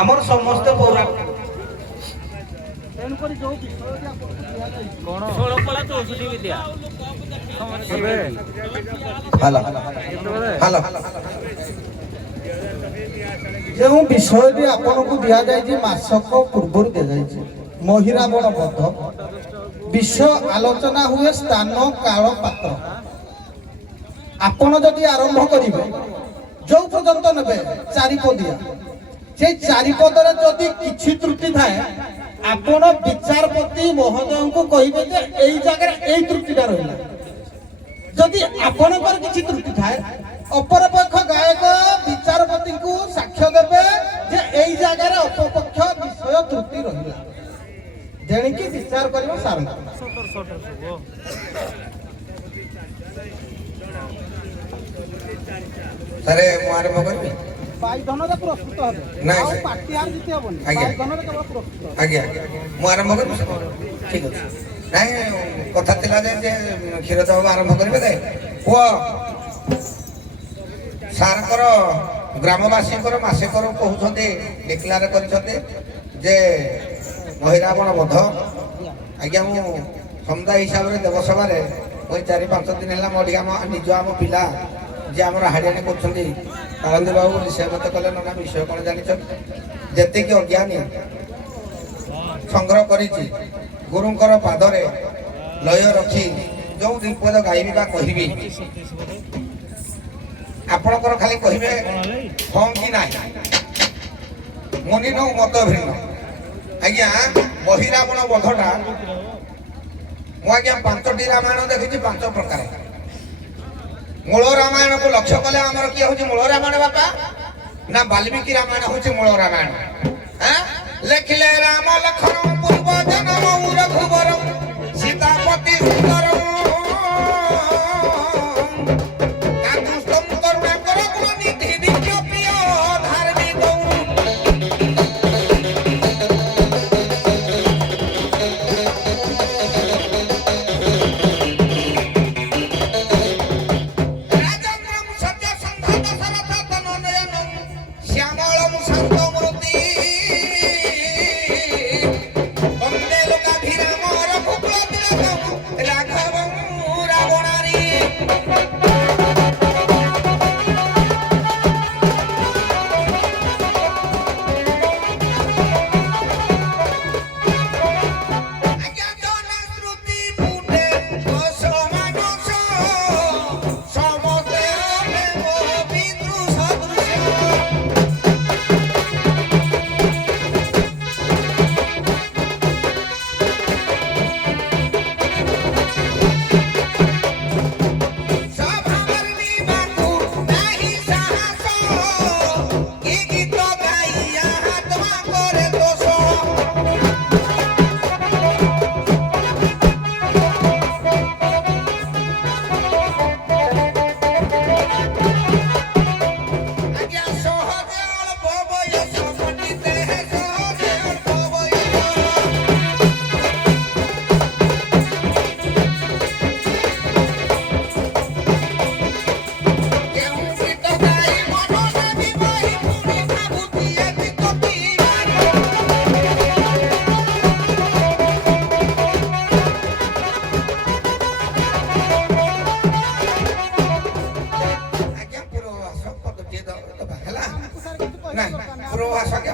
ଆମର ସମସ୍ତେ ପୌରାଣିକ ଯେଉଁ ବିଷୟଟି ଆପଣଙ୍କୁ ଦିଆଯାଇଛି ମାସକ ପୂର୍ବରୁ ଦିଆଯାଇଛି ମହିରାବଣ ବଧ ବିଷୟ ଆଲୋଚନା ହୁଏ ସ୍ଥାନ କାଳ ପାତ୍ର। ଆପଣ ଯଦି ଆରମ୍ଭ କରିବେ ଯୋଉ ପର୍ଯ୍ୟନ୍ତ ନେବେ ଚାରିପଦିଆ সেই ଚାରିପଦରେ ଯଦି କିଛି ତ୍ରୁଟି ଥାଏ ଆପଣ ବିଚାରପତି ମହୋଦୟଙ୍କୁ କହିବେ ଯେ ଏଇ ଜାଗାରେ ଏଇ ତ୍ରୁଟିଟା ରହିଲା। ଯଦି ଆପଣଙ୍କର କିଛି ତ୍ରୁଟି ଥାଏ ଅପରପକ୍ଷ ଗାୟକ ବିଚାରପତିଙ୍କୁ ସାକ୍ଷ୍ୟ ଦେବେ ଯେ ଏଇ ଜାଗାରେ ଅପରପକ୍ଷ ବିଷୟ ତ୍ରୁଟି ରହିଲା ତେଣିକି ବିଚାର କରିବ ସାରଙ୍କୁ। ସାରେ ମୁଁ ଆରମ୍ଭ କରିବି। ବାଇଧନରେ ପ୍ରସ୍ତୁତ ହେବେ ନାଇଁ ଆଉ ପାଟିହାର ଜିତି ହେବନି ବାଇଧନରେ କେବଳ ପ୍ରସ୍ତୁତ ଆଜ୍ଞା ମୁଁ ଆରମ୍ଭ କରିବି ଠିକ ଅଛି। ନାଇଁ କଥା ଥିଲା ଯେ କ୍ଷୀର ଦେବାକୁ ଆରମ୍ଭ କରିବେ ଯେ ପୁଅ ସାରଙ୍କର ଗ୍ରାମବାସୀଙ୍କର ମାସେକର କହୁଛନ୍ତି ଡିକ୍ଲାର କରିଛନ୍ତି ଯେ ମହିରାବଣ ବଧ। ଆଜ୍ଞା ମୁଁ ସମୁଦାୟ ହିସାବରେ ଦେବସଭାରେ ମୁଁ 4-5 ଦିନ ହେଲା ମୋ ନିଜ ଆମ ପିଲା ଯେ ଆମର ହାଡ଼ିଆଣୀ କରୁଛନ୍ତି କାଳନ୍ଦୀ ବାବୁ ବୋଲି ସେ ମତେ କଲେ ନା ବିଷୟ କ'ଣ ଜାଣିଛ ଯେତିକି ଅଜ୍ଞାନୀ ସଂଗ୍ରହ କରିଛି ଗୁରୁଙ୍କର ପାଦରେ ଲୟ ରଖି ଯୋଉ ବିପଦ ଗାଇବି ବା କହିବି ଆପଣଙ୍କର ଖାଲି କହିବେ ହଁ କି ନାହିଁ ମୁନି ନଉ ମତ ଭିନ୍ନ। ଆଜ୍ଞା ମହିରାବଣ ବଧଟା ମୁଁ ଆଜ୍ଞା 5ଟି ରାମାୟଣ ଦେଖିଛି 5 ପ୍ରକାର। ମୂଳ ରାମାୟଣକୁ ଲକ୍ଷ୍ୟ କଲେ ଆମର କିଏ ହଉଛି ମୂଳ ରାମାୟଣ ବାପା ନା ବାଲ୍ମୀକି ରାମାୟଣ ହଉଛି ମୂଳ ରାମାୟଣ। ଲେଖିଲେ ରାମ ଲକ୍ଷ୍ମଣ ପୂର୍ବ ଜନ୍ମ ରଘୁବର ସୀତାପତି ସୁନ୍ଦର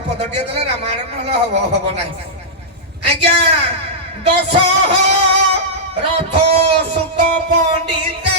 ପଦଟିଏ ଦେଲେ ରାମାୟଣ ନହେଲେ ହବ ନାହିଁ। ଆଜ୍ଞା ଦଶ ରଥ ସୁତ ପଣ୍ଡିତେ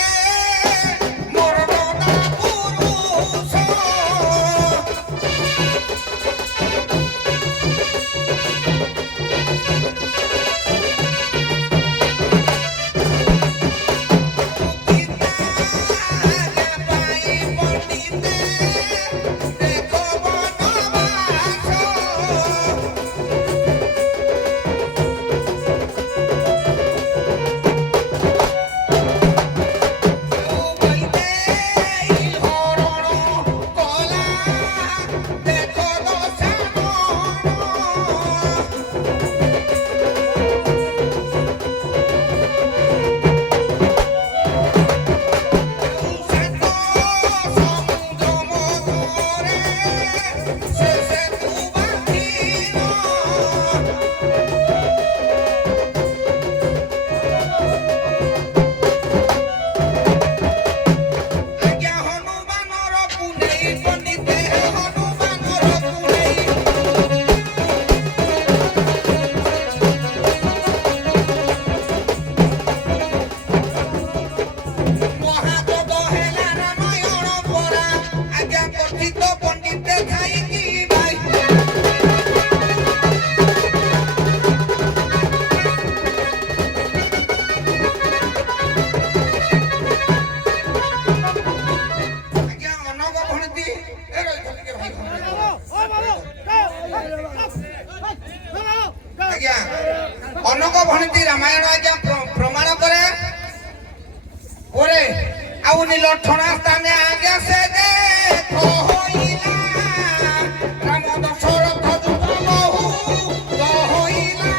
জনক ভণতি রামায়ণ আজ্ঞা প্রমাণ করে ওরে ଆଉ নীলঠଣା স্থানে আগে সে দেখো হইলা রাম দশরথ যুগ বহু হইলা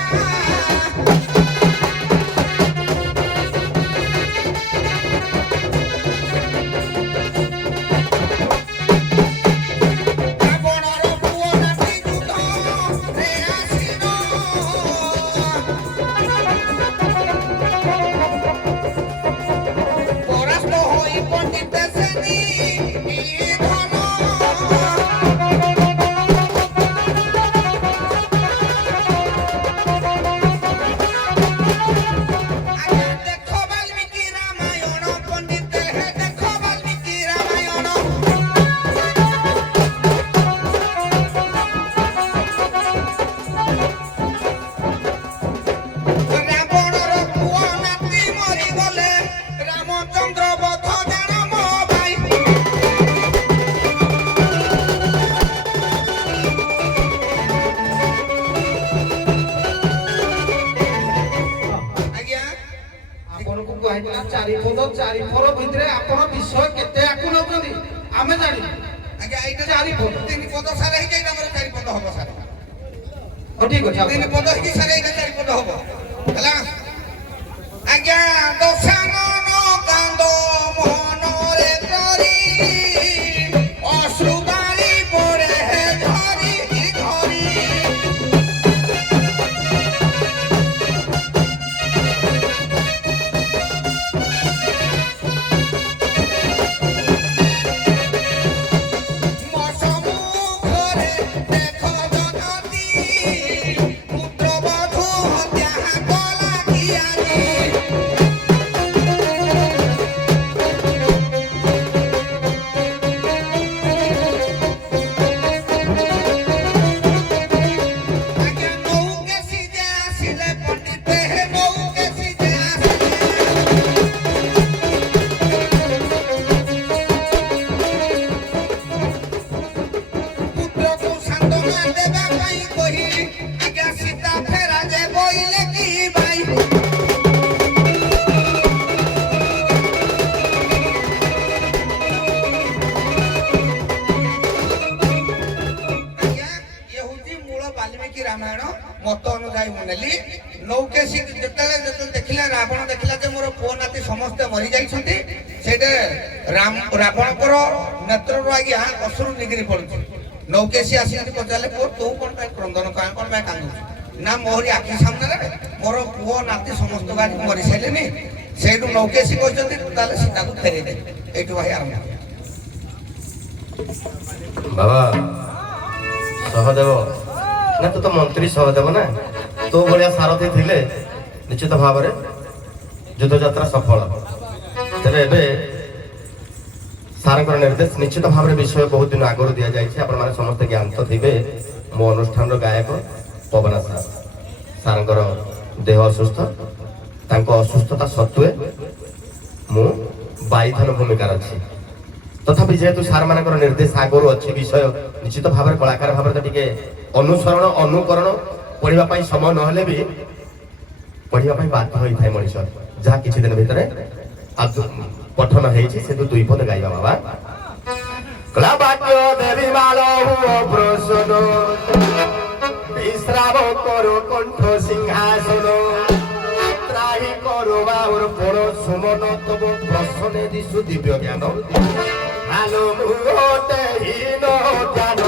রাবণর পুଅ নাতি যুদ্ধ রে আসিল পরাস্ত হই পণ্ডিত শ্রেণী ধন দেখো বাল্মীকি রামায়ণ পণ্ডিত হে দেখো বাল্মীকি রামায়ণ রাবণর পুଅ নাতি মরিগলে রামচন্দ্র বধ জানম ভাই ଆଜ୍ଞା ଆପଣଙ୍କୁ କୁହାଯାଇଥିଲା ଚାରିପଦ ଚାରିଥର ଭିତରେ ଆପଣ ବିଷୟ କେତେ ଆକୁ ନଉଛନ୍ତି ଆମେ ଜାଣିଛୁ। ଆଜ୍ଞା ଏଇଟା ଚାରି ପଦ। ତିନି ପଦ ସାର ହେଇକି ଏଇଟା ଆମର ଚାରି ପଦ ହବ ସାର ହଉ ଠିକ ଅଛି ତିନି ପଦ ହେଇକି ସାର ଏଇଟା ଚାରି ପଦ ହବ ହେଲା ଆଜ୍ଞା ଦଶାନନ କାନ୍ଦ ମନରେ କରି ଅଶ୍ରୁବାରି ପଡ଼େ ଝରି ଝରି ମସମୁଖରେ ଦେଖ ଜନତୀ ପୁତ୍ରବଧୂ ହତ୍ୟା କଲା କିଆରୀ ଆଜ୍ଞା ନୌକେ ସିଜେ ଆସିଲେ ପଣ୍ଡିତେ ହେ ନୌକେ ସିଜେ ଆସିଲେ ପୁତ୍ରକୁ ସାନ୍ତ୍ୱନା ଦେବା ପାଇଁ କହିଲି ଆଜ୍ଞା ସୀତା ଫେରା ଯେ ବୋଇଲେ କି ଭାଇ ଆଜ୍ଞା ଇଏ ହଉଛି ମୂଳ ବାଲ୍ମୀକି ରାମାୟଣ ମତ ଅନୁଯାୟୀ ମୁଁ ନେଲି ନୌକେଶୀ ଯେତେବେଳେ ଦେଖିଲେ ରାବଣ ଦେଖିଲା ଯେ ମୋର ପୁଅ ନାତି ସମସ୍ତେ ମରିଯାଇଛନ୍ତି ସେଇଟା ରାବଣଙ୍କର ନେତ୍ରରୁ ଆଜ୍ଞା ଅଶ୍ରୁ ନିଗିରି ପଡୁଛି ନୌକେଶୀ ଆସିକି ପଚାରିଲେ ପୁଅ ତୁ କଣ ପାଇଁ କ୍ରନ୍ଦନ କଣ ପାଇଁ କାନ୍ଦୁଛୁ ନା ମୋରି ଆଖି ସାମ୍ନାରେ ମୋର ପୁଅ ନାତି ସମସ୍ତ ଗାଡ଼ି ମରିସାରିଲେନି ସେଇଠୁ ନୌକେଶୀ କହିଛନ୍ତି ତୁ ତାହେଲେ ସୀତାକୁ ଫେରେଇ ଦେ ଏଇଠୁ ଭାଇ ଆରମ୍ଭ ବାବା ସହଦେବ ନା ତୁ ତ ମନ୍ତ୍ରୀ ସହଦେବ ନା ତୋ ଭଳିଆ ସାରଥୀ ଥିଲେ ନିଶ୍ଚିତ ଭାବରେ ଯୁଦ୍ଧଯାତ୍ରା ସଫଳ ତେବେ ଏବେ ସାରଙ୍କର ନିର୍ଦ୍ଦେଶ ନିଶ୍ଚିତ ଭାବରେ ବିଷୟ ବହୁତ ଦିନ ଆଗରୁ ଦିଆଯାଇଛି ଆପଣମାନେ ସମସ୍ତେ ଜ୍ଞାତ ଥିବେ ମୋ ଅନୁଷ୍ଠାନର ଗାୟକ ପବନ ସାର ସାରଙ୍କର ଦେହ ଅସୁସ୍ଥ ତାଙ୍କ ଅସୁସ୍ଥତା ସତ୍ତ୍ୱେ ମୁଁ ବାଇଧନ ଭୂମିକାରେ ଅଛି ତଥାପି ଯେହେତୁ ସାରମାନଙ୍କର ନିର୍ଦ୍ଦେଶ ଆଗରୁ ଅଛି ବିଷୟ ନିଶ୍ଚିତ ଭାବରେ କଳାକାର ଭାବରେ ତ ଟିକେ ଅନୁସରଣ ଅନୁକରଣ ପଢିବା ପାଇଁ ସମୟ ନହେଲେ ବି ପଢିବା ପାଇଁ ବାଧ୍ୟ ହୋଇଥାଏ ମଣିଷ ଯାହା କିଛି ଦିନ ଭିତରେ ପଠନ ହେଇଛି ସେ ଦୁଇ ପଦ ଗାଇବା ବାବା କ୍ଳାବାକ୍ୟ ଦେବୀ ମାଳ ହୁଅ ପ୍ରସନ୍ନ ବିଶ୍ରାମ କର କଣ୍ଠ ସିଂହାସନ ତ୍ରାହି କର ବାଉର ପର ସୁମନ ତବ ପ୍ରସନେ ଦିଶୁ ଦିବ୍ୟ ଜ୍ଞାନ ଆଲୋ ମୁହତେ ହୀନ ଜ୍ଞାନ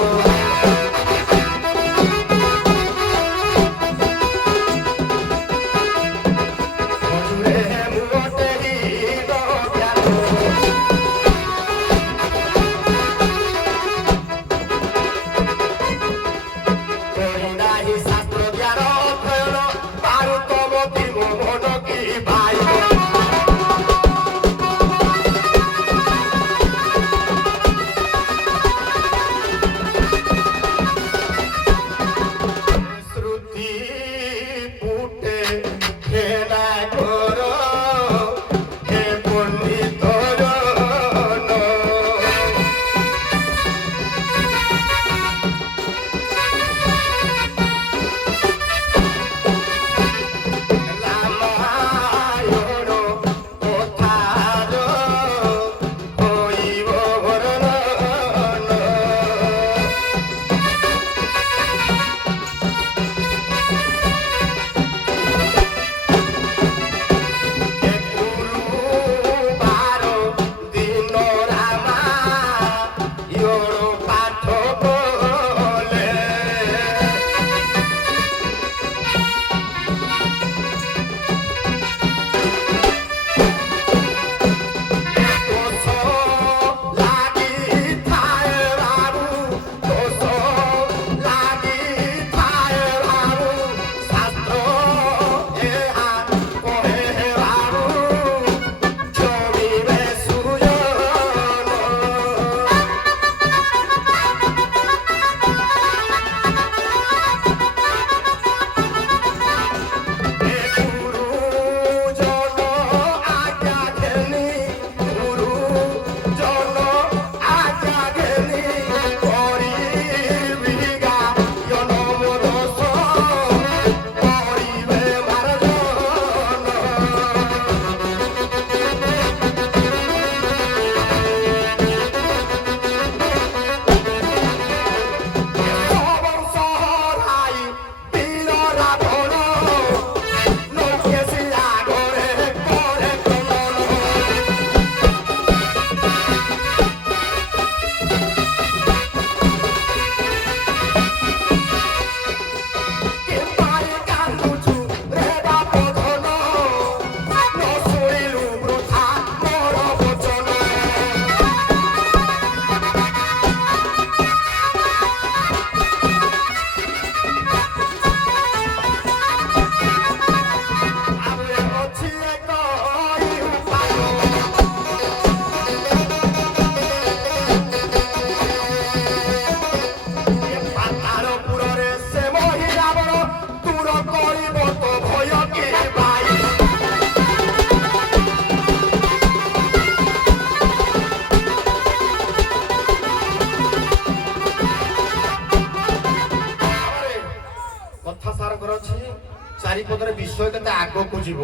ଚାରିପଦରେ ବିଷୟ କେତେ ଆଗକୁ ଯିବ।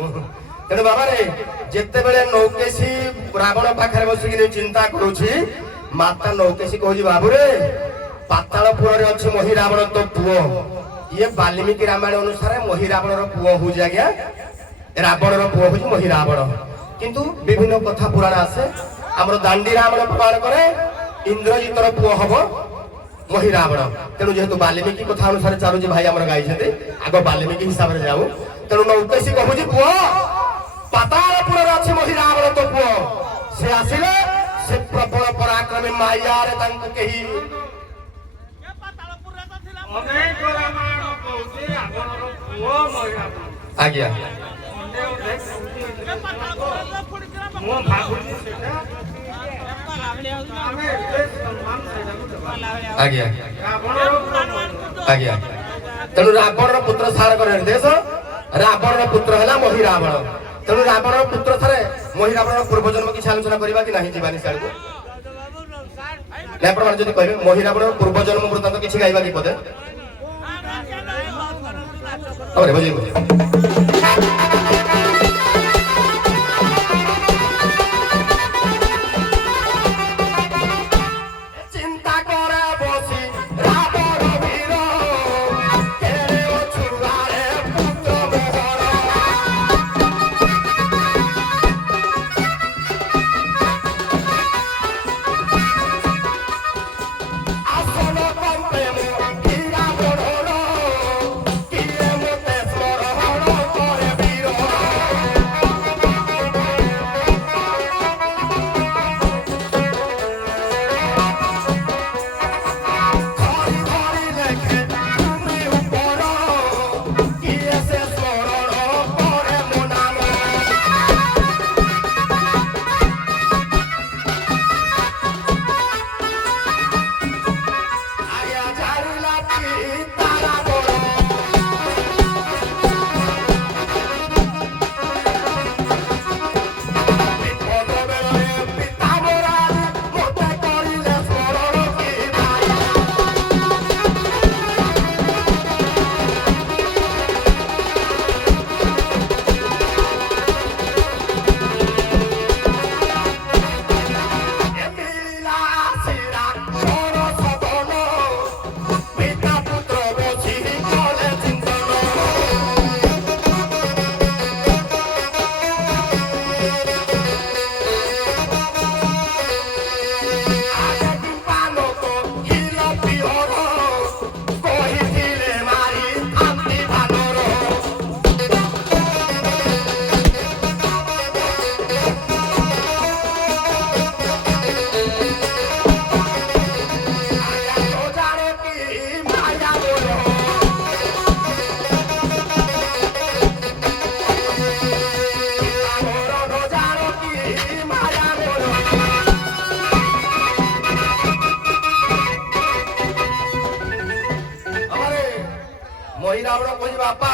ତେଣୁ ବାବାରେ ଯେତେବେଳେ ନୌକେଶୀ ରାବଣ ପାଖରେ ବସିକି ଚିନ୍ତା କରୁଛି, ମାତା ନୌକେଶୀ କହୁଛି ବାବୁରେ ପାତାଳପୁରରେ ଅଛି ମହି ରାବଣ ତୋ ପୁଅ। ଇଏ ବାଲ୍ମୀକି ରାମାୟଣ ଅନୁସାରେ ମହି ରାବଣର ପୁଅ ହଉଛି ଆଜ୍ଞା, ରାବଣର ପୁଅ ହଉଛି ମହି ରାବଣ। କିନ୍ତୁ ବିଭିନ୍ନ କଥା ପୁରାଣ ଆସେ। ଆମର ଦାଣ୍ଡି ରାବଣ ପ୍ରମାଣ କରେ ଇନ୍ଦ୍ରଜିତର ପୁଅ ହବ ମହି ରାବଣ। ତେଣୁ ଯେହେତୁ ବାଲ୍ମୀକି କଥା ଅନୁସାରେ ଚାଲୁଛି ଭାଇ ଆମର ଗାଇଛନ୍ତି, ଆଗ ବାଲ୍ମୀକି ହିସାବରେ ଯାଉ। ତେଣୁ ନୌକେଶୀ କହୁଛି ପୁଅ ପାତାଳପୁରରେ ଅଛି ମହି ରାବଣ ତୋ ପୁଅ। ସେ ଆସିଲେ ସେ ପ୍ରବଳ ପରାକ୍ରମୀ ମାୟାରେ ତାଙ୍କୁ କେହି ଆଜ୍ଞା ଆଜ୍ଞା ଆଜ୍ଞା। ତେଣୁ ରାବଣର ପୁତ୍ର ସାରଙ୍କର ନିର୍ଦ୍ଦେଶ, ରାବଣର ପୁତ୍ର ହେଲା ମହି ରାବଣ। ତେଣୁ ରାବଣର ପୁତ୍ର ଥରେ ମହି ରାବଣର ପୂର୍ବଜନ୍ମ କିଛି ଆଲୋଚନା କରିବା କି ନାହିଁ, ଯିବାନି ସିଆଡ଼କୁ? ଆପଣ ଯଦି କହିବେ ମହି ରାବଣର ପୂର୍ବଜନ୍ମ ବୃତ୍ତାନ୍ତ କିଛି ଗାଇବା କି ପଦେ? ବୁଝିବ ମହି ରାବଣ କହୁଛି ବାପା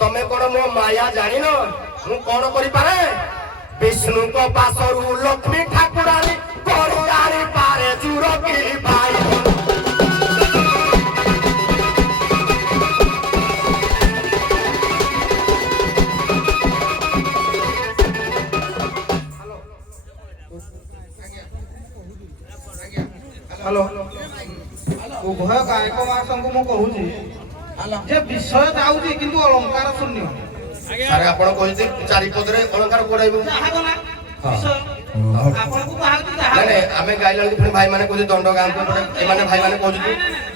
ତମେ କଣ ମୋ ମାୟା ଜାଣିନ? ମୁଁ କଣ କରିପାରେ? ବିଷ୍ଣୁଙ୍କ ପାଶରୁ ଲକ୍ଷ୍ମୀ ଠାକୁରାଣୀ କରି ଜାଣିପାରେ ଚୁର କି ଭାଇ। ହ୍ୟାଲୋ, ଉଭୟ ଗାୟକ ମାନଙ୍କୁ ମୁଁ କହୁଛି ଯେ ବିଷୟ ଯାଉଛି କିନ୍ତୁ ଅଳଙ୍କାର ଶୂନ୍ୟ। ସାର୍ ଆପଣ କହିଲେ ଚାରିପଦରେ ଅଳଙ୍କାର କୋଡାଇବୁ। ନାଇଁ ଆମେ ଗାଇଲା ବେଳକୁ ପୁଣି ଭାଇମାନେ କହୁଛନ୍ତି ଦଣ୍ଡ ଗାଆନ୍ତୁ, ଏମାନେ ଭାଇମାନେ କହୁଛନ୍ତି।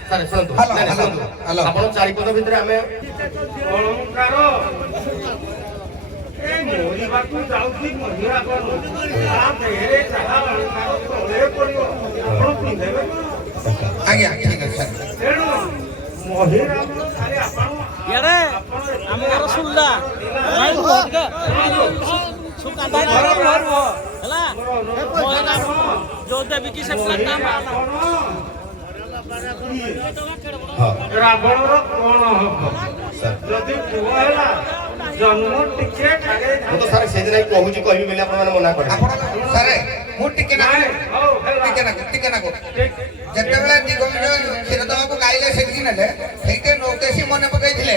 ସାର୍ ଶୁଣନ୍ତୁ, ଶୁଣନ୍ତୁ ଆପଣ ଚାରିପଦ ଭିତରେ ଆମେ ଅଳଙ୍କାର ମରିବାକୁ ଯାଉଛି ମହିଳା ଆଜ୍ଞା ଠିକ ଅଛି ସାର୍। ତେଣୁ ମହିଳା ଇଆଡ଼େ ଆମ ଘର ଶୁଣିଲା ଭାଇ ରୁହ ଟିକେ ସୁକାନ୍ତ ଘର ରୁହ ହେଲା ଯୋଉ ଦେବୀ କି ସେ ରାବଣର କଣ ହବ ଯଦି ପୁଅ ହେଲା ଜନ୍ମ ଟିକେ ମୁଁ ତ ସାର୍ ସେଦିନ କହୁଛି କହିବି ବୋଲି ଆପଣମାନେ ମନା କରେ। ଆପଣ ସାରେ ମୁଁ ଟିକେ ଯେତେବେଳେ ଦିଗବିଜୟ କ୍ଷୀର ଦେବାକୁ ଗାଇଲେ ସେଠିକି ନେଲେ ସେଇଠି ନୌକେଶୀ ମନେ ପକେଇଥିଲେ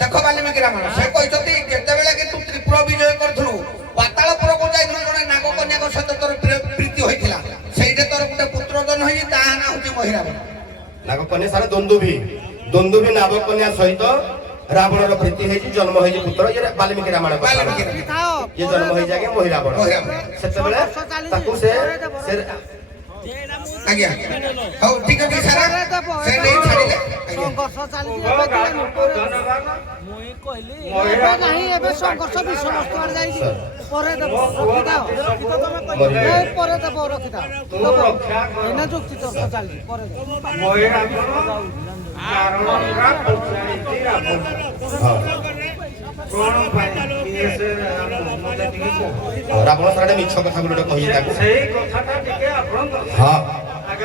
ଦେଖ ବାଲ୍ମୀକି ବାଲ୍ମୀକି ରାମାୟଣ ସେ କହିଛନ୍ତି ଯେତେବେଳେ କି ତୁ ତ୍ରିପୁର ବିଜୟ କରିଥିଲୁ ପାତାଳପୁରକୁ ଯାଇଥିଲୁ ଜଣେ ନାଗକନ୍ୟାଙ୍କ ସହିତ ତୋର ପ୍ରୀତି ହୋଇଥିଲା ସେଇଠି ତୋର ଗୋଟେ ପୁତ୍ର ଜନ୍ମ ହେଇଛି ତା ନାଁ ହଉଛି ମହିରାବଣ ନାଗକନ୍ୟା ସାରା ଦନ୍ଦୁଭି ନାଗକନ୍ୟା ସହିତ ରାବଣର ପ୍ରୀତି ହେଇଛି ଜନ୍ମ ହେଇଛି ପୁତ୍ର ଇଏ ବାଲ୍ମୀକି ରାମାୟଣ ଇଏ ଜନ୍ମ ହେଇଛି ଆଜ୍ଞା ମହିରାବଣ ସେତେବେଳେ ତାକୁ ସେ ଆଜ୍ଞା ହଉ ଠିକ ଅଛି ସାର୍ ସେ ନେଇ ଛାଡ଼ିଲେ ସଂଘର୍ଷ ଚାଲିଛି ମୁଇଁ କହିଲି ନାହିଁ ଏବେ ସଂଘର୍ଷ ବିଷୟ ବସ୍ତୁ ଆଡେ ଯାଇଛି ପରେ ଦେବ ରଖିଥାଅ ପରେ ଦେବ ରଖିଥାଅ ଏଇନା ଯୁକ୍ତି ତର୍କ ଚାଲିଛି ପରେ ଦେବ ରାବଣ ସାରା ମିଛ କଥା ଗୋଟେ କହିଛି ତାକୁ ସେଇ କଥାଟା ଟିକେ ଆପଣ ହଁ ଆଗେ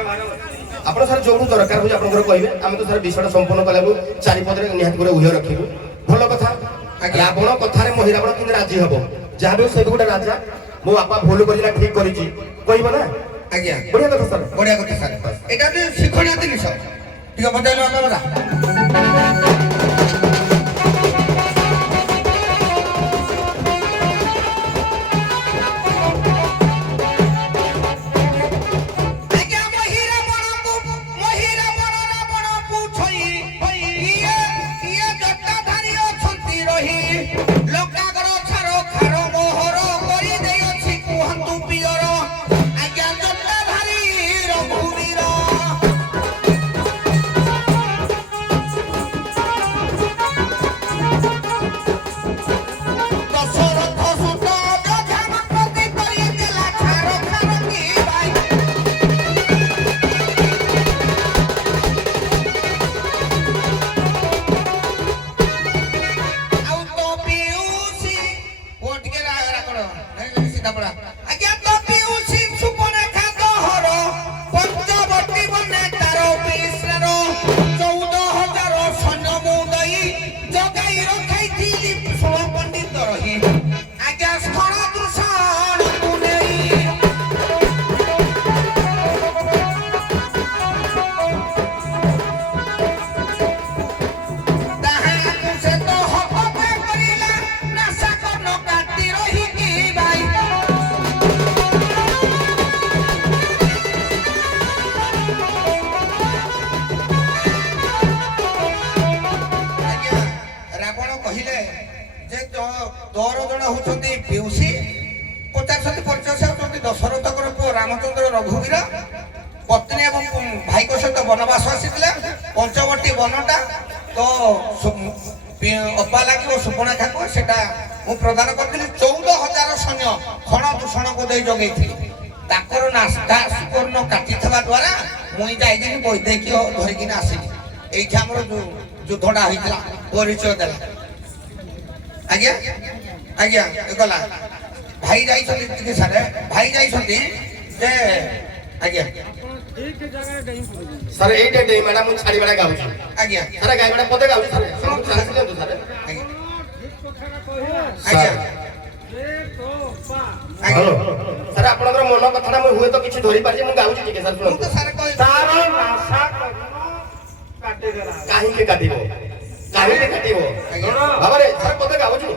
ଆପଣ ସାର୍ ଯୋଉଠୁ ଦରକାର ହଉଛି ଆପଣଙ୍କର କହିବେ ଆମେ ତ ସାର୍ ବିଷୟଟା ସମ୍ପୂର୍ଣ୍ଣ କଲାକୁ ଚାରିପଦରେ ନିହାତି ଗୋଟେ ଉଭୟ ରଖିବୁ ଭଲ କଥା ରାବଣ କଥାରେ ମହିରାବଣ କିନ୍ତୁ ରାଜି ହବ ଯାହା ବି ସେ ଗୋଟେ ରାଜା ମୋ ବାପା ଭୁଲ କରିଛି ନା ଠିକ କରିଛି କହିବ ନା ଆଜ୍ଞା ବଢିଆ କଥା ସାର୍ ବଢିଆ କଥା ସାର୍ ଏଇଟା ଗୋଟେ ଶିକ୍ଷଣୀୟ ଜିନିଷ ଟିକେ ବଜାଇଲୁ ବାପା ତୋର ଜଣେ ହଉଛନ୍ତି ପିଉସୀ ପଚାରୁଛନ୍ତି ପରିଚୟ ହଉଛନ୍ତି ଦଶରଥଙ୍କର ପୁଅ ରାମଚନ୍ଦ୍ର ରଘୁବୀର ପତ୍ନୀ ଏବଂ ଭାଇଙ୍କ ସହିତ ବନବାସ ଆସିଥିଲେ ପଞ୍ଚବଟୀ ବନଟା ତ ଅପା ଲାଗିବ ସୁପର୍ଣ୍ଣେଖାକୁ ସେଟା ମୁଁ ପ୍ରଦାନ କରିଥିଲି 14,000 ସୈନ୍ୟ ଖଣ ଦୂଷଣକୁ ଦେଇ ଯୋଗେଇଥିଲି ତାଙ୍କର ନାସ୍ତା ସୁପର୍ଣ୍ଣ କାଟିଥିବା ଦ୍ୱାରା ମୁଇଁ ଯାଇକିନି ବୈଦେକୀୟ ଧରିକିନି ଆସିଲି ଏଇଠି ଆମର ଯୁଦ୍ଧଟା ହେଇଥିଲା ପରିଚୟ ଦେଲା ଆଜ୍ଞା ଆଜ୍ଞା ଗଲା ଭାଇ ଯାଇଛନ୍ତି ସାର୍ ଭାଇ ଯାଇଛନ୍ତି ଯେ ଆଜ୍ଞା ସାର୍ ଏଇଟା ଡେଇ ମ୍ୟାଡାମ ମୁଁ ଛାଡ଼ିବାଟା ଗାଉଛି ଆଜ୍ଞା ସାର୍ ଗାଇବାଟା ପଦେ ଗାଉଛି ସାର୍ ଚାନ୍ସ ଦିଅନ୍ତୁ ସାର୍ ଆଜ୍ଞା ହ୍ୟାଲୋ ସାର୍ ଆପଣଙ୍କର ମନ କଥାଟା ମୁଁ ହୁଏତ କିଛି ଧରିପାରିଛି ମୁଁ ଗାଉଛି ଟିକେ ସାର୍ ମୁଁ ତ ଶୁଣନ୍ତୁ ସାର୍ କହିଲି ତାର ନାଶା କାଟିଦେଲା କାହିଁକି କାଟିବ କାହିଁକି କାଟିବ ଭାବରେ ସାର୍ ପଦେ ଗାଉଛି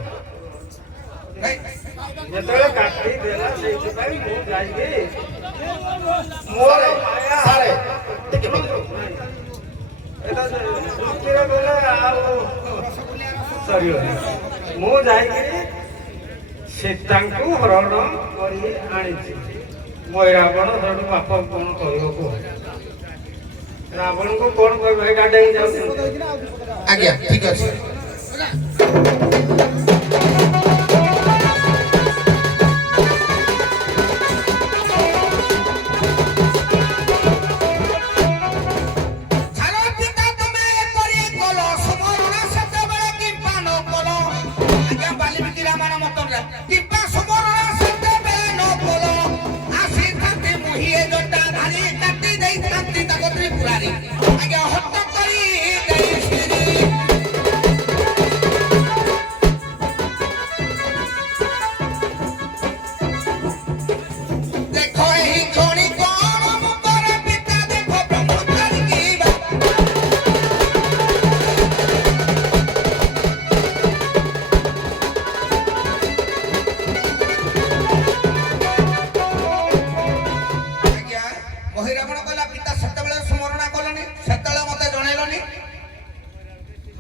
ଯେତେବେଳେ କାଟିଦେଲା ସେଇଥିପାଇଁ ମୁଁ ଯାଇକି ମୋର ମାୟା ସାର୍ ଟିକେ ଏଟା ଯୁକ୍ତିରେ ଗଲେ ଆଉ ସରିବନି ମୁଁ ଯାଇକିରି ସୀତାଙ୍କୁ ହରଣ କରି ଆଣିଛି ମୋ ରାବଣ ସେଠୁ ବାପ କଣ କହିବ କୁହ ରାବଣଙ୍କୁ କଣ କହିବ ଏଇଟା ଡେଇଁ ଯାଉଛି ଆଜ୍ଞା ଠିକ ଅଛି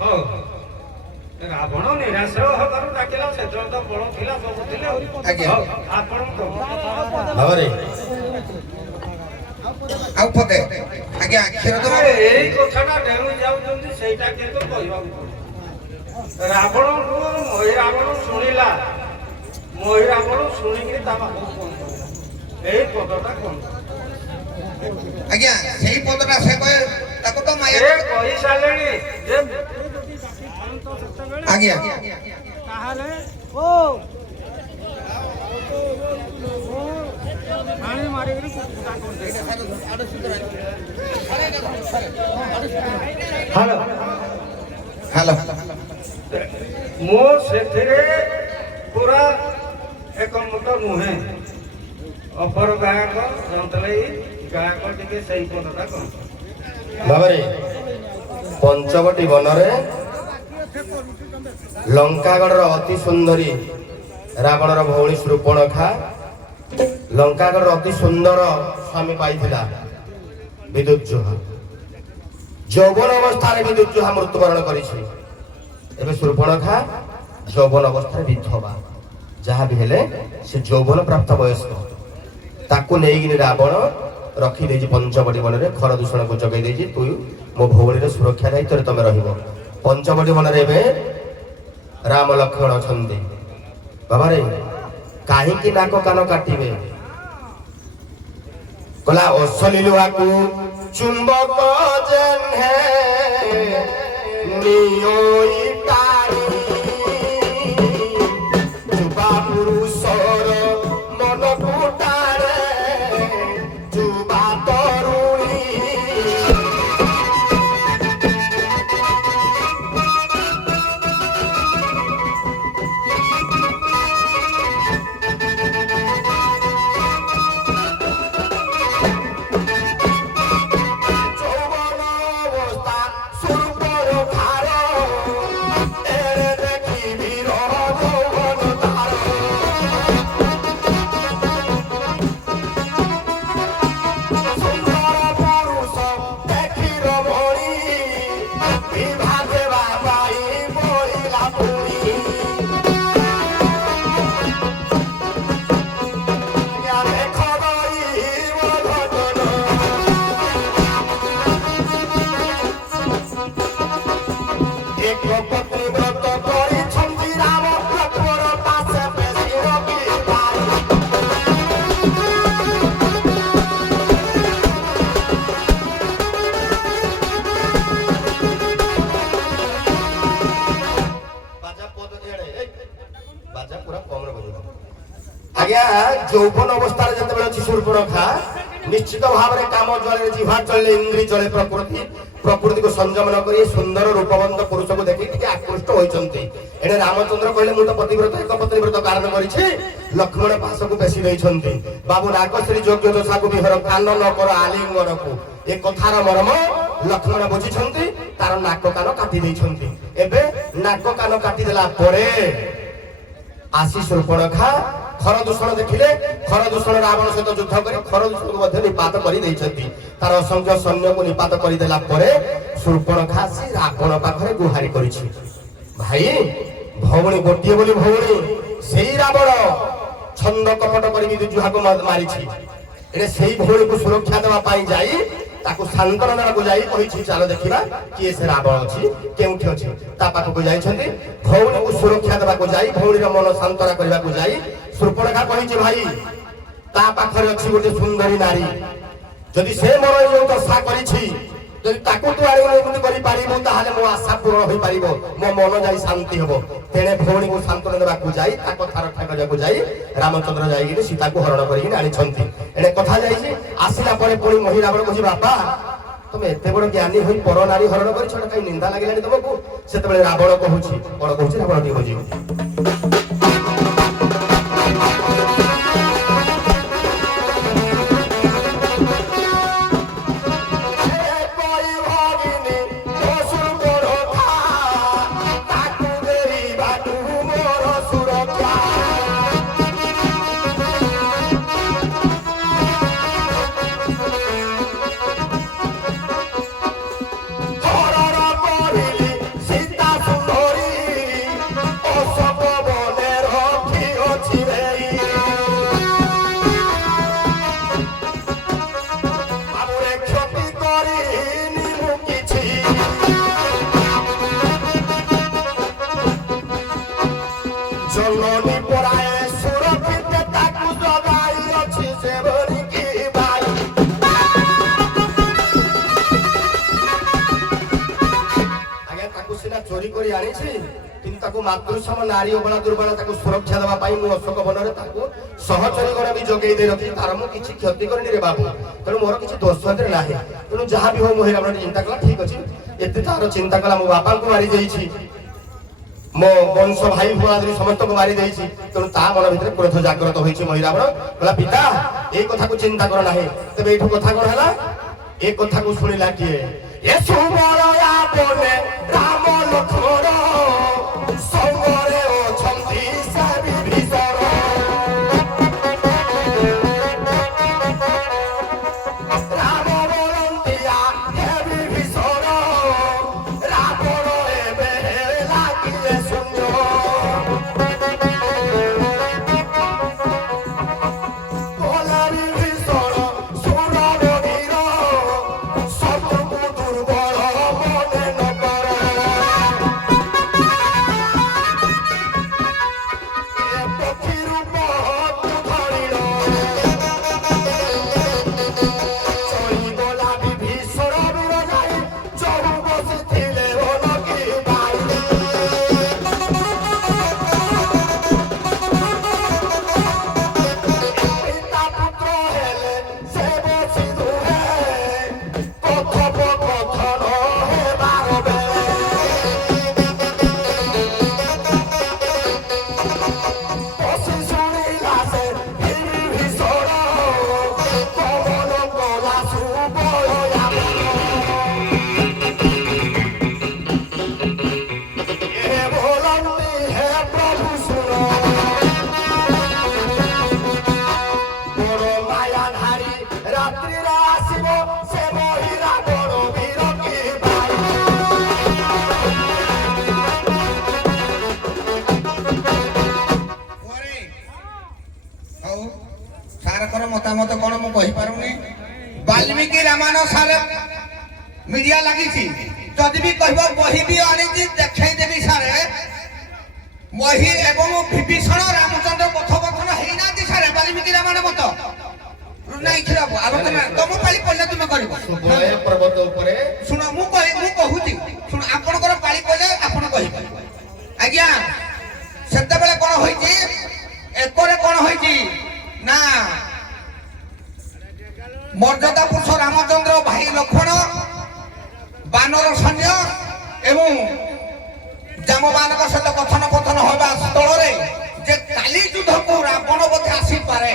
ହଉ ରାବଣ ନିରାଶ୍ରୟ ହବାରୁ ଡାକିଲା ସେତେବେଳେ ତ ବଳ ଥିଲା ସବୁ ଥିଲେ ଆଜ୍ଞା। ହଉ, ଆପଣ ଭାବରେ ଆଉ ପଦେ ଆଜ୍ଞା କ୍ଷୀରୋଦର ବାବୁ ଏଇ କଥାଟା ଡେରୁ ଯାଉଛନ୍ତି ସେଇଟା କିନ୍ତୁ କହିବାକୁ ପଡିବ। ରାବଣକୁ ମହିରାବଣ ଶୁଣିଲା, ମହିରାବଣ ଶୁଣିକି ତା ବାପକୁ କଣ କହିଲା ଏଇ ପଦଟା କଣ ଆଜ୍ଞା ସେଇ ପଦଟା ସେ କହେ ତାକୁ ତ ମାୟା ସେ କହିସାରିଲେଣି ଯେ ଆଜ୍ଞା ତାହେଲେ ଓ ପାଣି ମାରିକିରି କୁକୁଡ଼ା ହ୍ୟାଲୋ ହ୍ୟାଲୋ ମୁଁ ସେଥିରେ ପୁରା ଏକମତ ନୁହେଁ। ଅପର ଗାୟକ ଯନ୍ତ୍ରେଇ ଗାୟକ ଟିକେ ସେଇ ପଦଟା କଣ ଭାବରେ ପଞ୍ଚବଟୀ ବନରେ ଲଙ୍କାଗଡ଼ର ଅତି ସୁନ୍ଦରୀ ରାବଣର ଭଉଣୀ ଶୂର୍ପଣଖା ଲଙ୍କାଗଡ଼ର ଅତି ସୁନ୍ଦର ସ୍ୱାମୀ ପାଇଥିଲା ବିଦ୍ୟୁତଜୁହା। ଯୌବନ ଅବସ୍ଥାରେ ବିଦ୍ୟୁତଜୁହା ମୃତ୍ୟୁବରଣ କରିଛି। ଏବେ ଶୂର୍ପଣଖା ଯୌବନ ଅବସ୍ଥାରେ ବିଧବା, ଯାହା ବି ହେଲେ ସେ ଯୌବନ ପ୍ରାପ୍ତ ବୟସ୍କ। ତାକୁ ନେଇକିନି ରାବଣ ରଖିଦେଇଛି ପଞ୍ଚବଟୀ ବନରେ, ଖର ଦୂଷଣକୁ ଯୋଗାଇ ଦେଇଛି। ତୁ ମୋ ଭଉଣୀର ସୁରକ୍ଷା ଦାୟିତ୍ୱରେ ତମେ ରହିବ। ପଞ୍ଚବଟୀ ବନରେ ଏବେ ରାମ ଲକ୍ଷ୍ମଣ ଅଛନ୍ତି। ବାବାରେ କାହିଁକି ନାକ କାନ କାଟିବେ? କହିଲା ଅସଲି ଲୁହାକୁ ଚୁମ୍ବକ ଯେହ୍ନେ ନିଓଇ ଟାଣି ଯୁବା ପୁରୁଷର ମନକୁ ଟାଣେ ଯୁବା ତରୁଣୀ। ଆଜ୍ଞା ଯୌବନ ଅବସ୍ଥାରେ ଯେତେବେଳେ ଅଛି ଶୂର୍ପଣଖା ନିଶ୍ଚିତ ଭାବରେ କାମ ଜଳେ, ଜିହ୍ବା ଚଳିଲେ ଇନ୍ଦ୍ରୀ ଚଳେ। ପ୍ରକୃତିକୁ ସଂଯମ ନ କରି ସୁନ୍ଦର ରୂପବନ୍ତ ପୁରୁଷକୁ ଦେଖି ଟିକେ ଆକୃଷ୍ଟ ହୋଇଛନ୍ତି। ଏଣେ ରାମଚନ୍ଦ୍ର କହିଲେ ମୁଁ ତ ପତିବ୍ରତ ଏକ ପତ୍ନୀବ୍ରତ କାରଣ କରିଛି। ଲକ୍ଷ୍ମଣ ପାଶକୁ ବେଶୀ ଦେଇଛନ୍ତି। ବାବୁ ନାଗଶ୍ରୀ ଯୋଗ୍ୟ ଦୋଷାକୁ ବିହର କାନ ନ କର ଆଲିଙ୍ଗନକୁ। ଏ କଥାର ମର୍ମ ଲକ୍ଷ୍ମଣ ବୁଝିଛନ୍ତି, ତାର ନାକ କାନ କାଟି ଦେଇଛନ୍ତି। ଏବେ ନାକ କାନ କାଟିଦେଲା ପରେ ଆସି ଶୂର୍ପଣଖା ଖର ଦୂଷଣ ଦେଖିଲେ, ଖର ଦୂଷଣ ରାବଣ ସହିତ ଯୁଦ୍ଧ କରି ଖର ଦୂଷଣକୁ ମଧ୍ୟ ନିପାତ କରି ଦେଇଛନ୍ତି। ତାର ଅସଂଖ୍ୟ ସୈନ୍ୟକୁ ନିପାତ କରିଦେଲା ପରେ ଶୂର୍ପଣଖା ଆସି ରାବଣ ପାଖରେ ଗୁହାରି କରିଛି, ଭାଇ ଭଉଣୀ ଗୋଟିଏ ବୋଲି ଭଉଣୀ, ସେଇ ରାବଣ ଛନ୍ଦ କପଟ କରି ବିଦ୍ୟୁତଜୁହାକୁ ମାରିଛି। ଏଣେ ସେଇ ଭଉଣୀକୁ ସୁରକ୍ଷା ଦେବା ପାଇଁ ଯାଇ ତାକୁ ସାନ୍ତ୍ୱନା ଦେବାକୁ ଯାଇ କହିଛି ଚାଲ ଦେଖିବା କିଏ ସେ ରାବଣ ଅଛି, କେଉଁଠି ଅଛି। ତା ପାଖକୁ ଯାଇଛନ୍ତି। ଭଉଣୀକୁ ସୁରକ୍ଷା ଦେବାକୁ ଯାଇ, ଭଉଣୀର ମନ ସାନ୍ତ୍ୱନା କରିବାକୁ ଯାଇ ଶୂର୍ପଣଖା କହିଛି ଭାଇ ତା ପାଖରେ ଅଛି ଗୋଟେ ସୁନ୍ଦରୀ ନାରୀ, ଯଦି ସେ ମୋର ଯୋଉ ଦଶା କରିଛି, ଯଦି ତାକୁ ତୁ ଆଣିବ ଏମିତି କରିପାରିବୁ ତାହେଲେ ମୋ ଆଶା ପୂରଣ ହୋଇପାରିବ, ମୋ ମନ ଯାଇ ଶାନ୍ତି ହବ। ତେଣେ ଭଉଣୀକୁ ସାନ୍ତ୍ୱନା ଦେବାକୁ ଯାଇ ତା କଥା ରକ୍ଷା କରିବାକୁ ଯାଇ ରାମଚନ୍ଦ୍ର ଯାଇକିରି ସୀତାକୁ ହରଣ କରିକି ଆଣିଛନ୍ତି। ଏଣେ କଥା ଯାଇଛି। ଆସିଲା ପରେ ପୁଣି ମହିରାବଣ କହୁଛି ବାପା ତମେ ଏତେ ବଡ ଜ୍ଞାନୀ ହୋଇ ପର ନାରୀ ହରଣ କରିଛ, କାହିଁ ନିନ୍ଦା ଲାଗିଲାନି ତମକୁ? ସେତେବେଳେ ରାବଣ କହୁଛି, କଣ କହୁଛି ରାବଣ ଟିକେ ବୁଝିବ। ସୀତା চୋরি করে আনিছি কিন্তু তাকে মাতୃସମ ନାରୀ ଅବଳା ଦୁର୍ବଳ ତାକୁ ସୁରକ୍ଷା ଦେବା ପାଇଁ ମୁଁ ଅଶୋକ ବନରେ ତାକୁ ସହଚରୀ ଘର ବି ଯୋଗେଇ ଦେଇ ରଖି ତାର ମୁଁ କିଛି କ୍ଷତି କରିନି ରେ ବାବୁ ତେଣୁ ମୋର କିଛି ଦୋଷ ଏଥିରେ ନାହିଁ ତେଣୁ ଯାହା ବି ହଉ ମୁଁ ହେରା ଚିନ୍ତା କଲା ଠିକ ଅଛି ଏତେ ତାର ଚିନ୍ତା କଲା ମୋ ବାପାଙ୍କୁ ମାରି ଦେଇଛି ମୋ ବଂଶ ଭାଇ ଭୋଳାଦି ସମସ୍ତଙ୍କୁ ମାରି ଦେଇଛି ତେଣୁ ତା ମନ ଭିତରେ କ୍ରୋଧ ଜାଗ୍ରତ ହୋଇଛି ମହିରାବଣ କହିଲା ପିତା ଏଇ କଥାକୁ ଚିନ୍ତା କର ନାହିଁ ତେବେ ଏଇଠୁ କଥା କଣ ହେଲା ଏ କଥାକୁ ଶୁଣିଲା କିଏ ଏ ସୁବଳୟା ବନେ ରାମ ଲକ୍ଷ୍ମଣ ସଙ୍ଗରେ ଅଛନ୍ତି ସେ ବିଭୀଷଣ ରାମ ବଳନ୍ତିଆ ହେ ବିଭୀଷଣ ରାବଣ ଏବେ ଲାଗିଲେ ଶୂନ୍ୟ କଲାରି ଭୀଷଣ ସୁରବ ବୀର ଶତ୍ରୁକୁ ଦୁର୍ବଳ ମନେ ନ କର ଏ ପକ୍ଷୀ ରୂପ ତୁ ଧରିଲ ଚଳିଗଲା ବିଭୀଷଣ ବୀର ଯାଇ ଚହୁ ବସିଥିଲେ ଅଲକି ବାଇ ପିତା ପୁତ୍ର ହେଲେ ସେ ବସି ଦୁହେଁ কথোপকথନ ହେବାର ବେଳେ ବସି ଶୁଣିଲା ସେ ବିଭୀଷଣ ପବନ କଲା ସୁବଳୟା ଏ ବୋଲନ୍ତି ହେ ପ୍ରଭୁ ଶୁଣ ବଡ଼ ମାୟା ଧାରି ରାତ୍ରିରେ ଆସିବ ସେ ମହିରା ବଡ଼ ବୀର କି ଭାଇ ପରେ ହଉ ସାରଙ୍କର ମତାମତ କଣ ମୁଁ କହିପାରୁନି ବାଲ୍ମୀକି ରାମାୟଣ ସାର ମିଡିଆ ଲାଗିଛି ଯଦି ବି କହିବ ବହି ବି ଆଣିଛି ଦେଖେଇ ଦେବି ସାରେ ବହି ଏବଂ ବିଭୀଷଣ ରାମଚନ୍ଦ୍ର କଥୋପକଥନ ହେଇନାହାନ୍ତି ସାରେ ବାଲ୍ମୀକି ରାମାୟଣ ମତ ନାଇଁ କ୍ଷୀର ଆଲୋଚନା ତମ ପାଳି ପଡ଼ିଲେ ତୁମେ କରିବ ସୁବଳୟ ପର୍ବତ ଉପରେ ଶୁଣ ମୁଁ କହୁଛି ଶୁଣ ଆପଣଙ୍କର ପାଳି ପଡ଼ିଲେ ଆପଣ କହିବେ ଆଜ୍ଞା ସେତେବେଳେ କଣ ହୋଇଛି ଏକରେ କଣ ହୋଇଛି ନା ମର୍ଯ୍ୟାଦା ପୁରୁଷ ରାମଚନ୍ଦ୍ର ଭାଇ ଲକ୍ଷ୍ମଣ ବାନର ସୈନ୍ୟ ଏବଂ ଜାମବାନଙ୍କ ସହିତ କଥୋପକଥନ ହେବା ସ୍ଥଳରେ ଯେ କାଲି ଯୁଦ୍ଧକୁ ରାବଣ ବୋଧେ ଆସିପାରେ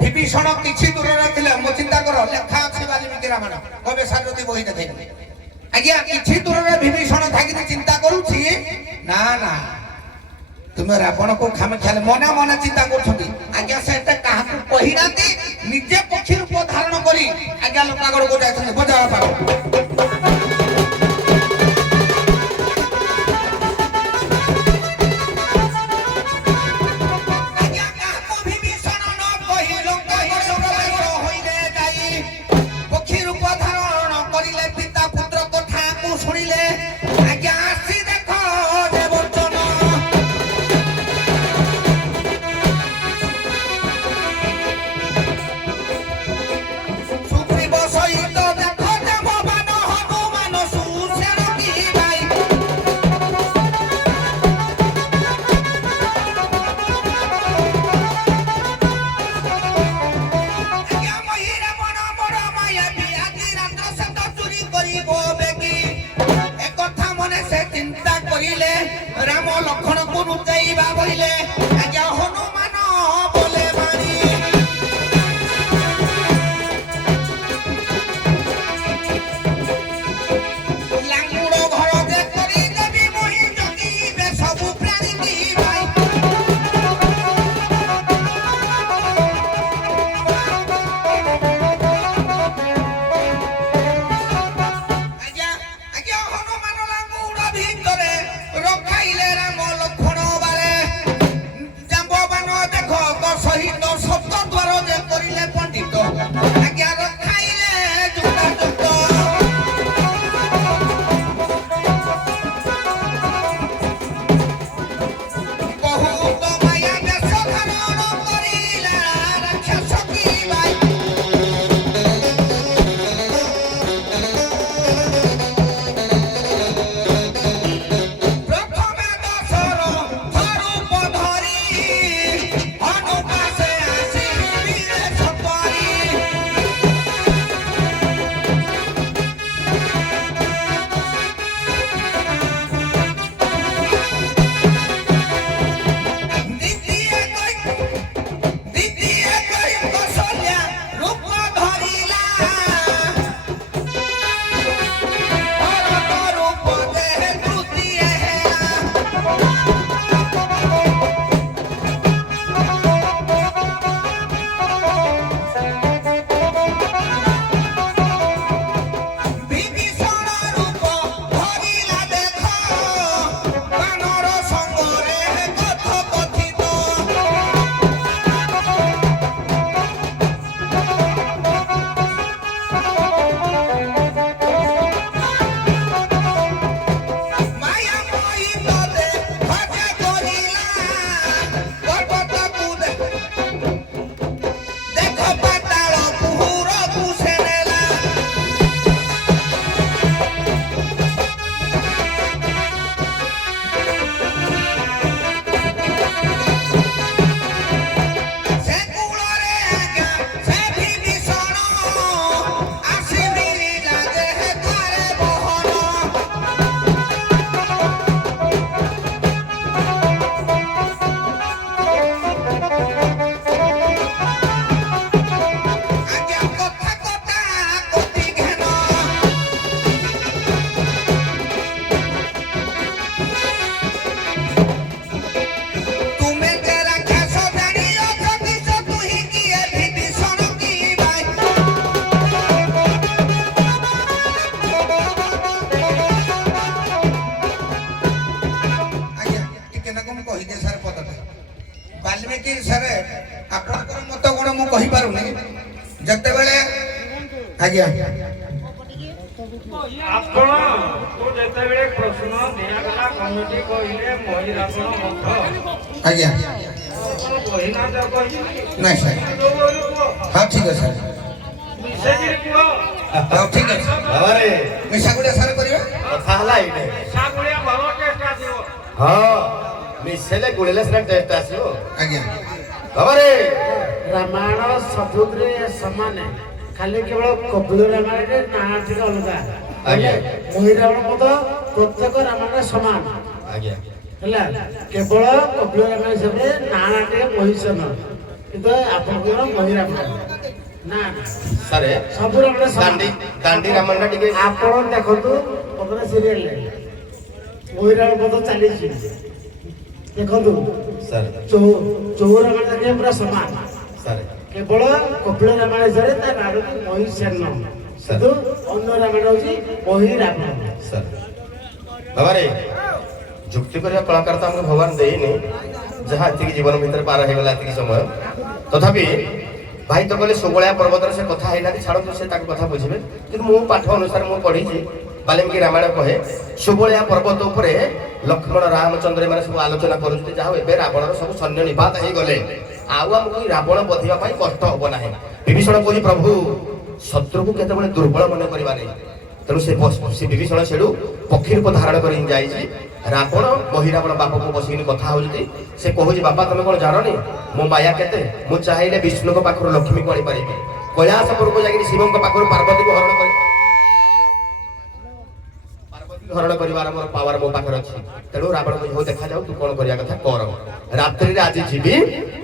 ବିଭୀଷଣ କିଛି ଦୂରରେ ଥିଲେ ମୁଁ ଚିନ୍ତା କର ଲେଖା ଅଛି ବାଲ୍ମୀକି ରାମାୟଣ କହିବେ ସାର୍ ଯଦି ବହି ଦେଖେଇ ଆଜ୍ଞା କିଛି ଦୂରରେ ବିଭୀଷଣ ଥାକିରି ଚିନ୍ତା କରୁଛି ନା ନା ତୁମେ ରାବଣକୁ ଖାମେ ଖିଆଲେ ମନେ ମନେ ଚିନ୍ତା କରୁଛନ୍ତି ଆଜ୍ଞା ସେଟା କାହାକୁ କହିନାହାନ୍ତି ନିଜେ ପକ୍ଷୀ ରୂପ ଧାରଣ କରି ଆଜ୍ଞା ଲୋକାଗଡ଼କୁ ଯାଇଛନ୍ତି ବଜାବା ପାଖ ଆଜ୍ଞା କାହାକୁ ବିଭୀଷଣ ନ କହି ଲୋକାଗଡ଼ ହୋଇଲେ ଯାଇ ପକ୍ଷୀ ରୂପ ଧାରଣ କରିଲେ ପିତା ପୁତ୍ର କଥାକୁ ଶୁଣିଲେ ଆଜ୍ଞା ଆସି ଦେଖ ଦେବର୍ଜନ ସୁଗ୍ରୀବ ସହିତ ଦେଖ ଦେବବାନ ହନୁମାନ ସୁସେନ କି ଭାଇ ଆଜ୍ଞା ମହିରା ମନ ମୋର ମାୟା ବିଆଜି ରାତ୍ର ସତ ଚୁରି କରିବ ବେଗି ଏକଥା ମନେ ସେ ଚିନ୍ତା କରିଲେ ରାମ ଲକ୍ଷ୍ମଣକୁ ଲୁଚାଇବା ବୋଇଲେ ଆଜ୍ଞା ହନୁମାନ ବୋଲେ ବାଣୀ ଲାଙ୍ଗୁଡ଼ ଘର ଯେ କରି ଦେବି ମହି ଜଗିବେ ସବୁ ପ୍ରାଣୀ କି ଭାଇ ଆଜ୍ଞା ଆଜ୍ଞା ହନୁମାନ ଲାଙ୍ଗୁଡ଼ ଭିତରେ ରଖାଇଲେ ରାମ ଲକ୍ଷ୍ମଣ ବାରେ କହିପାରୁନି ଯେତେବେଳେ ଆଜ୍ଞା ଆପଣ ଯେତେବେଳେ ପ୍ରଶ୍ନ ଦିଆଗଲା କମିଟି କହିଲେ ମହିରାବଣ ବଧ ଆଜ୍ଞା ଆପଣ କହିନାହାନ୍ତି ଆଉ କହିବି ନାଇଁ ସାର୍ ହଁ ଠିକ୍ ଅଛି ସାର୍ ମିଶେଇକିରି କୁହ ହଉ ଠିକ୍ ଅଛି ବାବାରେ ମିଶାଗୁଡିଆ ସାର୍ କରିବା କଥା ହେଲା ଏଇଟା ଶାଗୁଳିଆ ଭଲ ଟେଷ୍ଟ ଆସିବ ହଁ ମିଶେଇଲେ ଗୁଳିଲେ ସିନା ଟେଷ୍ଟ ଆସିବ ଆଜ୍ଞା ବାବାରେ ରାମାୟଣ ସବୁଥିରେ ସମାନ ଖାଲି କେବଳ କପିଳ ରାମାୟଣରେ ନାଁ ଟିକେ ଅଲଗା ଆଜ୍ଞା। ମହିରାବଣ ପଦ ପ୍ରତ୍ୟେକ ରାମାୟଣ ସମାନ ଆଜ୍ଞା ହେଲା କେବଳ କପିଳ ରାମାୟଣ ହିସାବରେ ନାଁ ଟିକେ ମହିଷନ କିନ୍ତୁ ଆପଣଙ୍କର ମହିରାବଣ ନା ସାରେ ସବୁ ରାମାୟଣ ଦାଣ୍ଡି ସମାନ ଦାଣ୍ଡି ରାମାୟଣ ଟିକେ ଆପଣ ଦେଖନ୍ତୁ ପଦରେ ସିରିଏଲରେ ମହିରାବଣ ପଦ ଚାଲିଛି ଦେଖନ୍ତୁ ସାର୍ ଚଉ ରାମାୟଣ ଦେଖିବେ ପୁରା ସମାନ ସାର୍ କେବଳ କପିଳ ରାମାୟଣ ହିସାବରେ ତା ନାଁ ହେଉଛି ମହିଷେନ କିନ୍ତୁ ଅନ୍ୟ ରାମାୟଣ ହେଉଛି ମହିରାବଣ ସାର୍ ବାବାରେ ଯୁକ୍ତି କରିବା କଳାକାର ତ ଆମକୁ ଭଗବାନ ଦେଇନି ଯାହା ଏତିକି ଜୀବନ ଭିତରେ ପାର ହେଇଗଲା ଏତିକି ସମୟ ତଥାପି ଭାଇ ତ କହିଲେ ସୁବଳିଆ ପର୍ବତରେ ସେ କଥା ହେଇନାହାନ୍ତି ଛାଡ଼ନ୍ତୁ ସେ ତାଙ୍କ କଥା ବୁଝିବେ କିନ୍ତୁ ମୁଁ ପାଠ ଅନୁସାରେ ମୁଁ ପଢିଛି ବାଲ୍ମୀକି ରାମାୟଣ କହେ ସୁବଳିଆ ପର୍ବତ ଉପରେ ଲକ୍ଷ୍ମଣ ରାମଚନ୍ଦ୍ର ଏମାନେ ସବୁ ଆଲୋଚନା କରୁଛନ୍ତି ଯାହା ଏବେ ରାବଣର ସବୁ ସୈନ୍ୟ ନିପାତ ହେଇଗଲେ ଆଉ ଆମକୁ ରାବଣ ବଧିବା ପାଇଁ କଷ୍ଟ ହବ ନାହିଁ ବିଭୀଷଣ କହୁଛି ପ୍ରଭୁ ଶତ୍ରୁକୁ କେତେବେଳେ ଦୁର୍ବଳ ମନେ କରିବା ନାହିଁ ତେଣୁ ସେ ବିଭୀଷଣ ସେଠୁ ପକ୍ଷୀ ରୂପ ଧାରଣ କରି ଯାଇଛି ରାବଣ ମହିରାବଣ ବାପକୁ ବସିକିନି କଥା ହଉଛନ୍ତି ସେ କହୁଛି ବାପା ତମେ କଣ ଜାଣନି ମୋ ମାୟା କେତେ ମୁଁ ଚାହିଁଲେ ବିଷ୍ଣୁଙ୍କ ପାଖରୁ ଲକ୍ଷ୍ମୀକୁ ଆଣିପାରିବି କୈଳାସପୁରକୁ ଯାଇକି ଶିବଙ୍କ ପାଖରୁ ପାର୍ବତୀକୁ ହରଣ କରିବାର ମୋର ପାୱାର ମୋ ପାଖରେ ଅଛି ତେଣୁ ରାବଣ ହଉ ଦେଖାଯାଉ ତୁ କଣ କରିବା କଥା କର ରାତ୍ରିରେ ଆଜି ଯିବି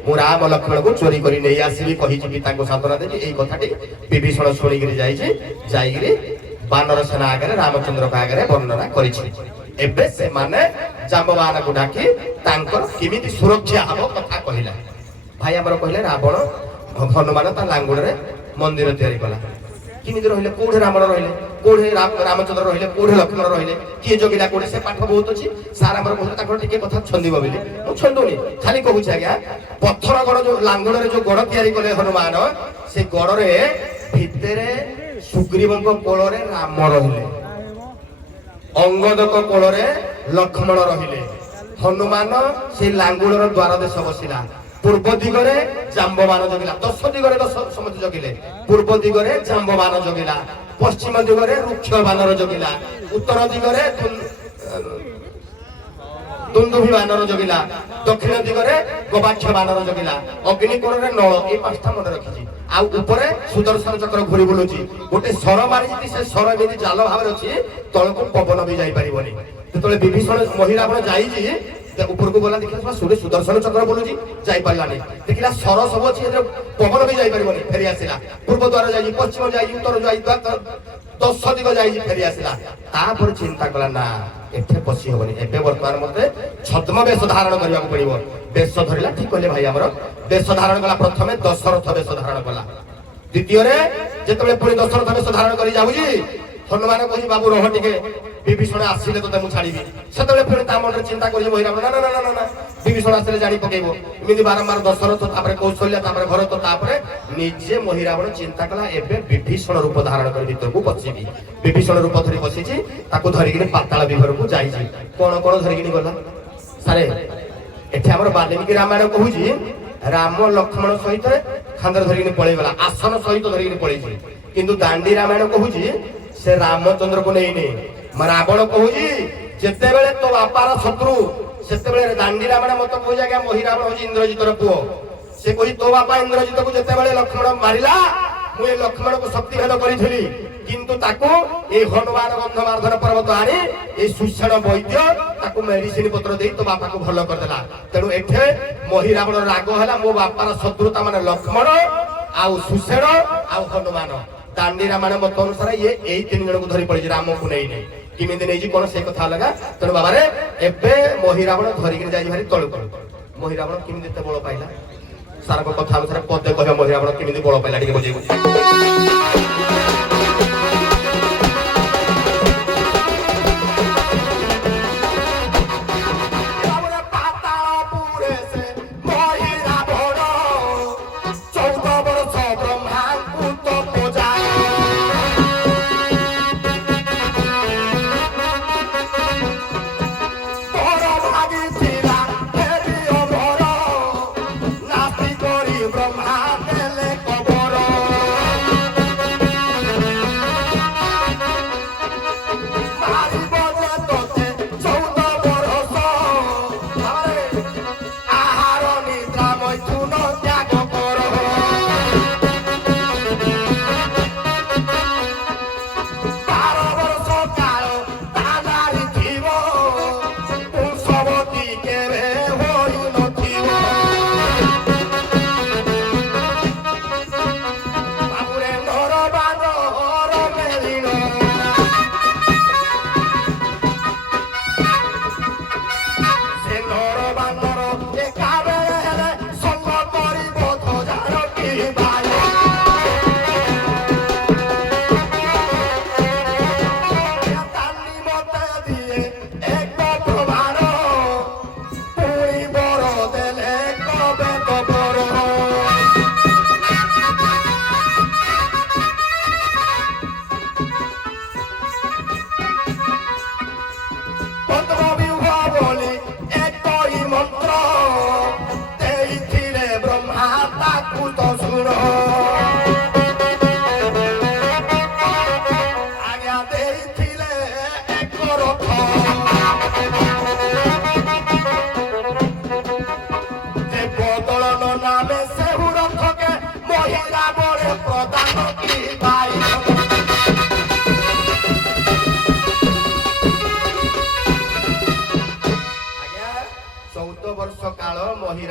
ମୁଁ ରାମ ଲକ୍ଷ୍ମଣକୁ ଚୋରି କରି ନେଇ ଆସିବି କହିଯିବି ତାଙ୍କୁ ସାନ୍ତ୍ୱନା ଦେବି ଏଇ କଥାଟି ବିଭୀଷଣ ଶୁଣିକିରି ଯାଇଛି ଯାଇକିରି ବାନର ସେନା ଆଗରେ ରାମଚନ୍ଦ୍ରଙ୍କ ଆଗରେ ବର୍ଣ୍ଣନା କରିଛି ଏବେ ସେମାନେ ଜାମ୍ବବାନକୁ ଡାକି ତାଙ୍କର କେମିତି ସୁରକ୍ଷା ହବ କଥା କହିଲା ଭାଇ ଆମର କହିଲେ ରାବଣ ହନୁମାନ ତା ଲାଙ୍ଗୁଡରେ ମନ୍ଦିର ତିଆରି କଲା କେମିତି ରହିଲେ କୋଉଠି ରାବଣ ରହିଲେ କୋଉଠି ରାମଚନ୍ଦ୍ର ରହିଲେ କୋଉଠି ଲକ୍ଷ୍ମଣ ରହିଲେ କିଏ ଜଗିଲା କୋଉଠି ସେ ପାଠ ବହୁତ ଅଛି ସାର୍ ଆମର କହୁଥିଲେ ତାଙ୍କର ଟିକେ କଥା ଛନ୍ଦିବ ବୋଲି ମୁଁ ଛନ୍ଦୁନି ଖାଲି କହୁଛି ଆଜ୍ଞା ପଥର ଗଡ଼ ଯୋଉ ଲାଙ୍ଗୁଡରେ ଯୋଉ ଗଡ଼ ତିଆରି କଲେ ହନୁମାନ ସେ ଗଡ଼ରେ ଭିତରେ ସୁଗ୍ରୀବଙ୍କ କୋଳରେ ରାମ ରହିଲେ ଅଙ୍ଗଦଙ୍କ କୋଳରେ ଲକ୍ଷ୍ମଣ ରହିଲେ ହନୁମାନ ସେଇ ଲାଙ୍ଗୁଳର ଦ୍ୱାର ଦେଶ ବସିଲା ପୂର୍ବ ଦିଗରେ ଜାମ୍ବବାନ ଜଗିଲା 10 ଦିଗରେ 10 ସମସ୍ତେ ଜଗିଲେ ପୂର୍ବ ଦିଗରେ ଜାମ୍ବବାନ ଜଗିଲା ପଶ୍ଚିମ ଦିଗରେ ରୁକ୍ଷ ବାନର ଜଗିଲା ଉତ୍ତର ଦିଗରେ ଦୁନ୍ଦୁଭି ବାନର ଜଗିଲା ଦକ୍ଷିଣ ଦିଗରେ ଗବାକ୍ଷ ବାନର ଜଗିଲା ଅଗ୍ନି କୋଣରେ ନଳ ଏଇ 5ଟା ମନେ ରଖିଛି ଆଉ ଉପରେ ସୁଦର୍ଶନ ଚକ୍ର ଘୁରି ବୁଲୁଛି ଗୋଟେ ସର ମାରିଛି ସେ ସର ଏମିତି ଜାଲ ଭାବରେ ଅଛି ତଳକୁ ପବନ ବି ଯାଇପାରିବନି ଯେତେବେଳେ ବିଭୀଷଣ ମହିରାବଣ ଯାଇଛି ଉପରକୁ ଗଲା ଦେଖିଲା ସୁରେ ସୁଦର୍ଶନ ଚକ୍ର ବୁଲୁଛି ଯାଇପାରିଲାନି ଦେଖିଲା ସର ସବୁ ଅଛି ପବନ ବି ଯାଇପାରିବନି ଫେରି ଆସିଲା ପୂର୍ବ ଦ୍ୱାର ଯାଇଛି ପଶ୍ଚିମ ଯାଇଛି ଉତ୍ତର ଯାଇଛି 10 ଦିଗ ଯାଇଛି ଫେରି ଆସିଲା ତାପରେ ଚିନ୍ତା କଲା ନା ଏଠି ପଶି ହବନି ଏବେ ବର୍ତ୍ତମାନ ମତେ ଛଦ୍ମ ବେଶ ଧାରଣ କରିବାକୁ ପଡିବ ବେଶ ଧରିଲା ଠିକ କହିଲେ ଭାଇ ଆମର ବେଶ ଧାରଣ କଲା ପ୍ରଥମେ ଦଶରଥ ବେଶ ଧାରଣ କଲା ଦ୍ୱିତୀୟରେ ଯେତେବେଳେ ପୁଣି ଦଶରଥ ବେଶ ଧାରଣ କରି ଯାଉଛି ହନୁମାନ କହୁଛି ବାବୁ ରହ ଟିକେ ବିଭୀଷଣ ଆସିଲେ ତତେ ମୁଁ ଛାଡ଼ିବି ସେତେବେଳେ ପୁଣି ତା ମନରେ ଚିନ୍ତା କରିଛି ମହିରାବଣ ନା ନା ନା ନା ବିଭୀଷଣ ଆସିଲେ ଜାଣି ପକେଇବ ଏମିତି ବାରମ୍ବାର ଦଶରଥ ତାପରେ କୌଶଲ୍ୟା ତାପରେ ଭରତ ତାପରେ ନିଜେ ମହିରାବଣ ଚିନ୍ତା କଲା ଏବେ ବିଭୀଷଣ ରୂପ ଧାରଣ କରି ଭିତରକୁ ପଶିବି ବିଭୀଷଣ ରୂପ ଧରି ବସିଛି ତାକୁ ଧରିକିନି ପାତାଳ ବିଭରକୁ ଯାଇଛି କଣ କଣ ଧରିକିନି ଗଲା ସାରେ ଏଠି ଆମର ବାଲ୍ମୀକି ରାମାୟଣ କହୁଛି ରାମ ଲକ୍ଷ୍ମଣ ସହିତ ଖାନ୍ଦର ଧରିକିନି ପଳେଇଗଲା ଆସନ ସହିତ ଧରିକିନି ପଳେଇଛି କିନ୍ତୁ ଦାଣ୍ଡି ରାମାୟଣ କହୁଛି ସେ ରାମଚନ୍ଦ୍ରକୁ ନେଇନି ରାବଣ କହୁଛି ଯେତେବେଳେ ତୋ ବାପାର ଶତ୍ରୁ ସେତେବେଳେ ଦାଣ୍ଡି ରାମାୟଣ ମତ କହୁଛି ଆଜ୍ଞା ମହିରାବଣ ହଉଛି ଇନ୍ଦ୍ରଜିତର ପୁଅ ସେ କହୁଛି ତୋ ବାପା ଇନ୍ଦ୍ରଜିତକୁ ଯେତେବେଳେ ଲକ୍ଷ୍ମଣ ମାରିଲା ମୁଁ ଏ ଲକ୍ଷ୍ମଣକୁ ଶକ୍ତିଭେଦ କରିଥିଲି କିନ୍ତୁ ତାକୁ এই হনুমান গন্ধমার্ধন পর্বত আনি এই সুষেণ বৈদ্য তাকে মেডিসিন পত্র দেই তো বাপাকে ভাল করদেলা তেণু এঠে মহিরাবণ রাগ হলা মো বাপার শত্রুতা মানে লক্ষ্মণ আউ সুষেণ আউ হনুমান দাণ্ডি রামায়ণ মত অনুসারে ইয়ে এই 3 জনକୁ ধরি পড়িছি রামକୁ নেই নেই কিমিতি নেইছি কোন সেই কথা লাগা তেণু বাবারে এবে মহিরাবণ ধরিকি যাই ভারি তলকু মহিরাবণ কিমিতি এতে বল পাইলা সারଙ୍କ কথা অনুসারে পদে কহে মহিরাবণ কিমিতি বল পাইলা টিকে বুঝেই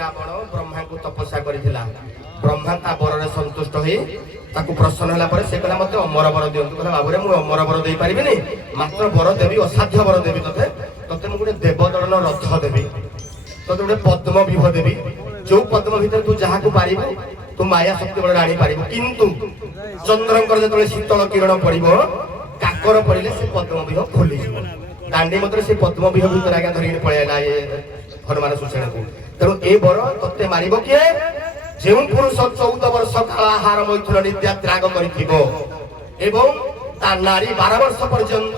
ରାବଣ ବ୍ରହ୍ମାଙ୍କୁ ତପସ୍ୟା କରିଥିଲା। ବ୍ରହ୍ମା ତା ବରରେ ସନ୍ତୁଷ୍ଟ ହୋଇ ତାକୁ ପ୍ରସନ୍ନ ହେଲା ପରେ ସେ କହିଲା ମତେ ଅମର ବର ଦିଅନ୍ତୁ। କହିଲା ବାବୁରେ ମୁଁ ଅମର ବର ଦେଇପାରିବିନି, ମାତ୍ର ବର ଦେବି, ଅସାଧ୍ୟ ବର ଦେବି ତତେ। ତତେ ମୁଁ ଗୋଟେ ଦେବଦଳନ ରଥ ଦେବି, ତତେ ଗୋଟେ ପଦ୍ମ ବିଭ ଦେବି, ଯୋଉ ପଦ୍ମ ଭିତରେ ତୁ ଯାହାକୁ ପାରିବୁ ତୁ ମାୟା ଶକ୍ତି ବଳରେ ଆଣିପାରିବୁ। କିନ୍ତୁ ଚନ୍ଦ୍ରଙ୍କର ଯେତେବେଳେ ଶୀତଳ କିରଣ ପଡିବ, କାକର ପଡିଲେ ସେ ପଦ୍ମ ବିହ ଖୋଲିଯିବ। ଦାଣ୍ଡି ମତରେ ସେ ପଦ୍ମ ବିହ ଭିତରେ ଆଜ୍ଞା ଧରିକି ପଳେଇଲା ହନୁମାନ ସୁଷେଣକୁ। ତେଣୁ ଏ ବର ତତେ ମାରିବ କିଏ? ଯେଉଁ ପୁରୁଷ 14 ବର୍ଷ କାଳ ଆହାର ମୈଥୁନ ନିଦ୍ରା ତ୍ୟାଗ କରିଥିବ ଏବଂ ତା ନାରୀ 12 ବର୍ଷ ପର୍ଯ୍ୟନ୍ତ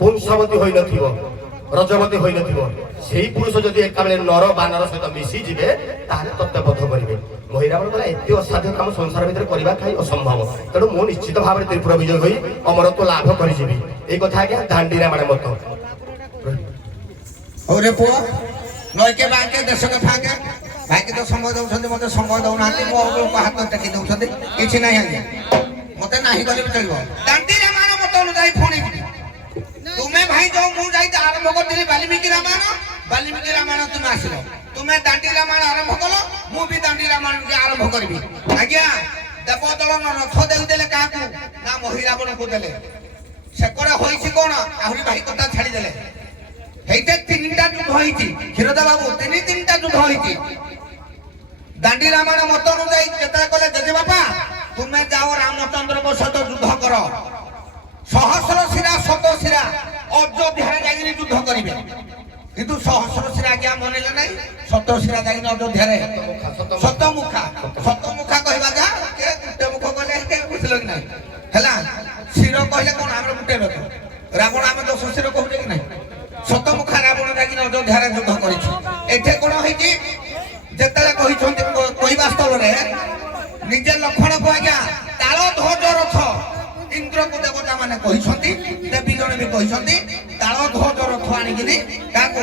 ପୁଂସବତୀ ହୋଇନଥିବ, ରଜବତୀ ହୋଇନଥିବ, ସେଇ ପୁରୁଷ ଯଦି ଏକାବେଳେ ନର ବାନର ସହିତ ମିଶିଯିବେ ତାହେଲେ ତତେ ବଧ କରିବେ। ମହିରାବଣ କହିଲା ଏତେ ଅସାଧ୍ୟ କାମ ସଂସାର ଭିତରେ କରିବା ଖାଇ ଅସମ୍ଭବ, ତେଣୁ ମୁଁ ନିଶ୍ଚିତ ଭାବରେ ତ୍ରିପୁର ବିଜୟ ହୋଇ ଅମରତ୍ୱ ଲାଭ କରିଯିବି। ଏଇ କଥା ଆଜ୍ଞା ଦାଣ୍ଡି ରାମାୟଣ ମତ। ହଉରେ ପୁଅ, ନଈକେ ବାଙ୍କେ ଦେଶକେ ଫାଙ୍କେ, ଭାଇକି ତ ସମୟ ଦଉଛନ୍ତି, ମତେ ସମୟ ଦଉନାହାନ୍ତି, ମୋ ହାତ ଟେକି ଦଉଛନ୍ତି। କିଛି ନାହିଁ ଆଜ୍ଞା, ମତେ ନାହିଁ କଲେ ବି ଚଳିବ। ଦାଣ୍ଡି ରାମାୟଣ ମତ ଅନୁଯାୟୀ ପୁଣି ତୁମେ ଭାଇ ଯୋଉ ମୁଁ ଯାଇ ଆରମ୍ଭ କରିଥିଲି ବାଲ୍ମୀକି ରାମାୟଣ, ବାଲ୍ମୀକି ରାମାୟଣ ତୁମେ ଆସିଲ, ତୁମେ ଦାଣ୍ଡି ରାମାୟଣ ଆରମ୍ଭ କଲ, ମୁଁ ବି ଦାଣ୍ଡି ରାମାୟଣ ଆରମ୍ଭ କରିବି। ଆଜ୍ଞା ଦେବଦଳନ ରଥ ଦେଇଦେଲେ କାହାକୁ? ନା ମହିରାବଣକୁ ଦେଲେ। ସେକଡେ ହୋଇଛି କଣ? ଆହୁରି ଭାଇ କଥା ଛାଡିଦେଲେ। ହେଇତେ 3ଟା ଯୁଦ୍ଧ ହେଇଛି କ୍ଷୀରଦା ବାବୁ, ତିନିଟା ଯୁଦ୍ଧ ହେଇଛି। ଦାଣ୍ଡି ରାମାୟଣ ମତ ଅନୁଯାୟୀ ଯେତେବେଳେ କହିଲେ ଜେଜେ ବାପା ତୁମେ ଯାଅ ରାମଚନ୍ଦ୍ରଙ୍କ ସହିତ ଯୁଦ୍ଧ କର, ସହସ୍ର ଶିରା ଶତ ଶିରା ଅଯୋଧ୍ୟାରେ ଯାଇକି ଯୁଦ୍ଧ କରିବେ। କିନ୍ତୁ ସହସ୍ର ଶିରା ଆଜ୍ଞା ମନେଇଲେ ନାହିଁ, ଶତ ଶିରା ଯାଇକି ଅଯୋଧ୍ୟାରେ ଶତମୁଖା କହିବା ଯା କେ ଗୋଟେ ମୁଖ କହିଲେ ବୁଝିଲ କି ନାହିଁ? ହେଲା ଶିର କହିଲେ କଣ? ଆମର ଗୋଟେ ରଥ ରାବଣ, ଆମେ 10 ଶିର କହୁଛେ କି ନାହିଁ? ଶତମୁଖା ରାବଣ ଯାଇକି ଅଯୋଧ୍ୟାରେ ଯୁଦ୍ଧ କରିଛି। ଏଠି କଣ ହେଇଛି? ଯେତେବେଳେ କହିଛନ୍ତି କହିବା ସ୍ଥଳରେ ନିଜେ ଲକ୍ଷ୍ମଣକୁ ଆଜ୍ଞା ତାଳ ଧ୍ୱଜ ରଥ ଇନ୍ଦ୍ରକୁ ଦେବତା ମାନେ କହିଛନ୍ତି, ଦେବୀ ଜଣେ ବି କହିଛନ୍ତି ତାଳ ଧ୍ୱଜ ରଥ ଆଣିକିରି କାହାକୁ?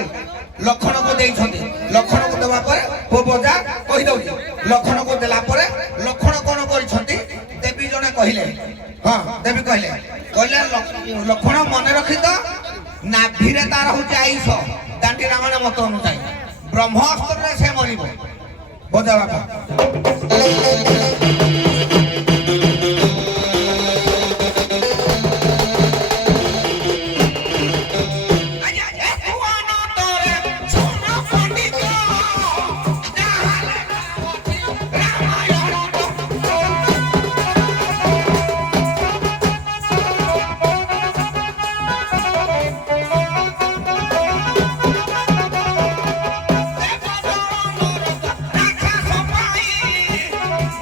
ଲକ୍ଷ୍ମଣକୁ ଦେଇଛନ୍ତି। ଲକ୍ଷ୍ମଣକୁ ଦେବା ପରେ ବୋବଜା କହିଦଉଛି, ଲକ୍ଷ୍ମଣକୁ ଦେଲା ପରେ ଲକ୍ଷ୍ମଣ କଣ କରିଛନ୍ତି? ଦେବୀ ଜଣେ କହିଲେ, ହଁ ଦେବୀ କହିଲେ ଲକ୍ଷ୍ମଣ ମନେ ରଖିତ ନାଭିରେ ତାର ହଉଛି ଆଇଷ। ଦାଣ୍ଡି ରାମାୟଣ ମତ ଅନୁଯାୟୀ ବ୍ରହ୍ମାସ୍ତ୍ରରେ ସେ ମରିବ। ବୋଝା ବାପା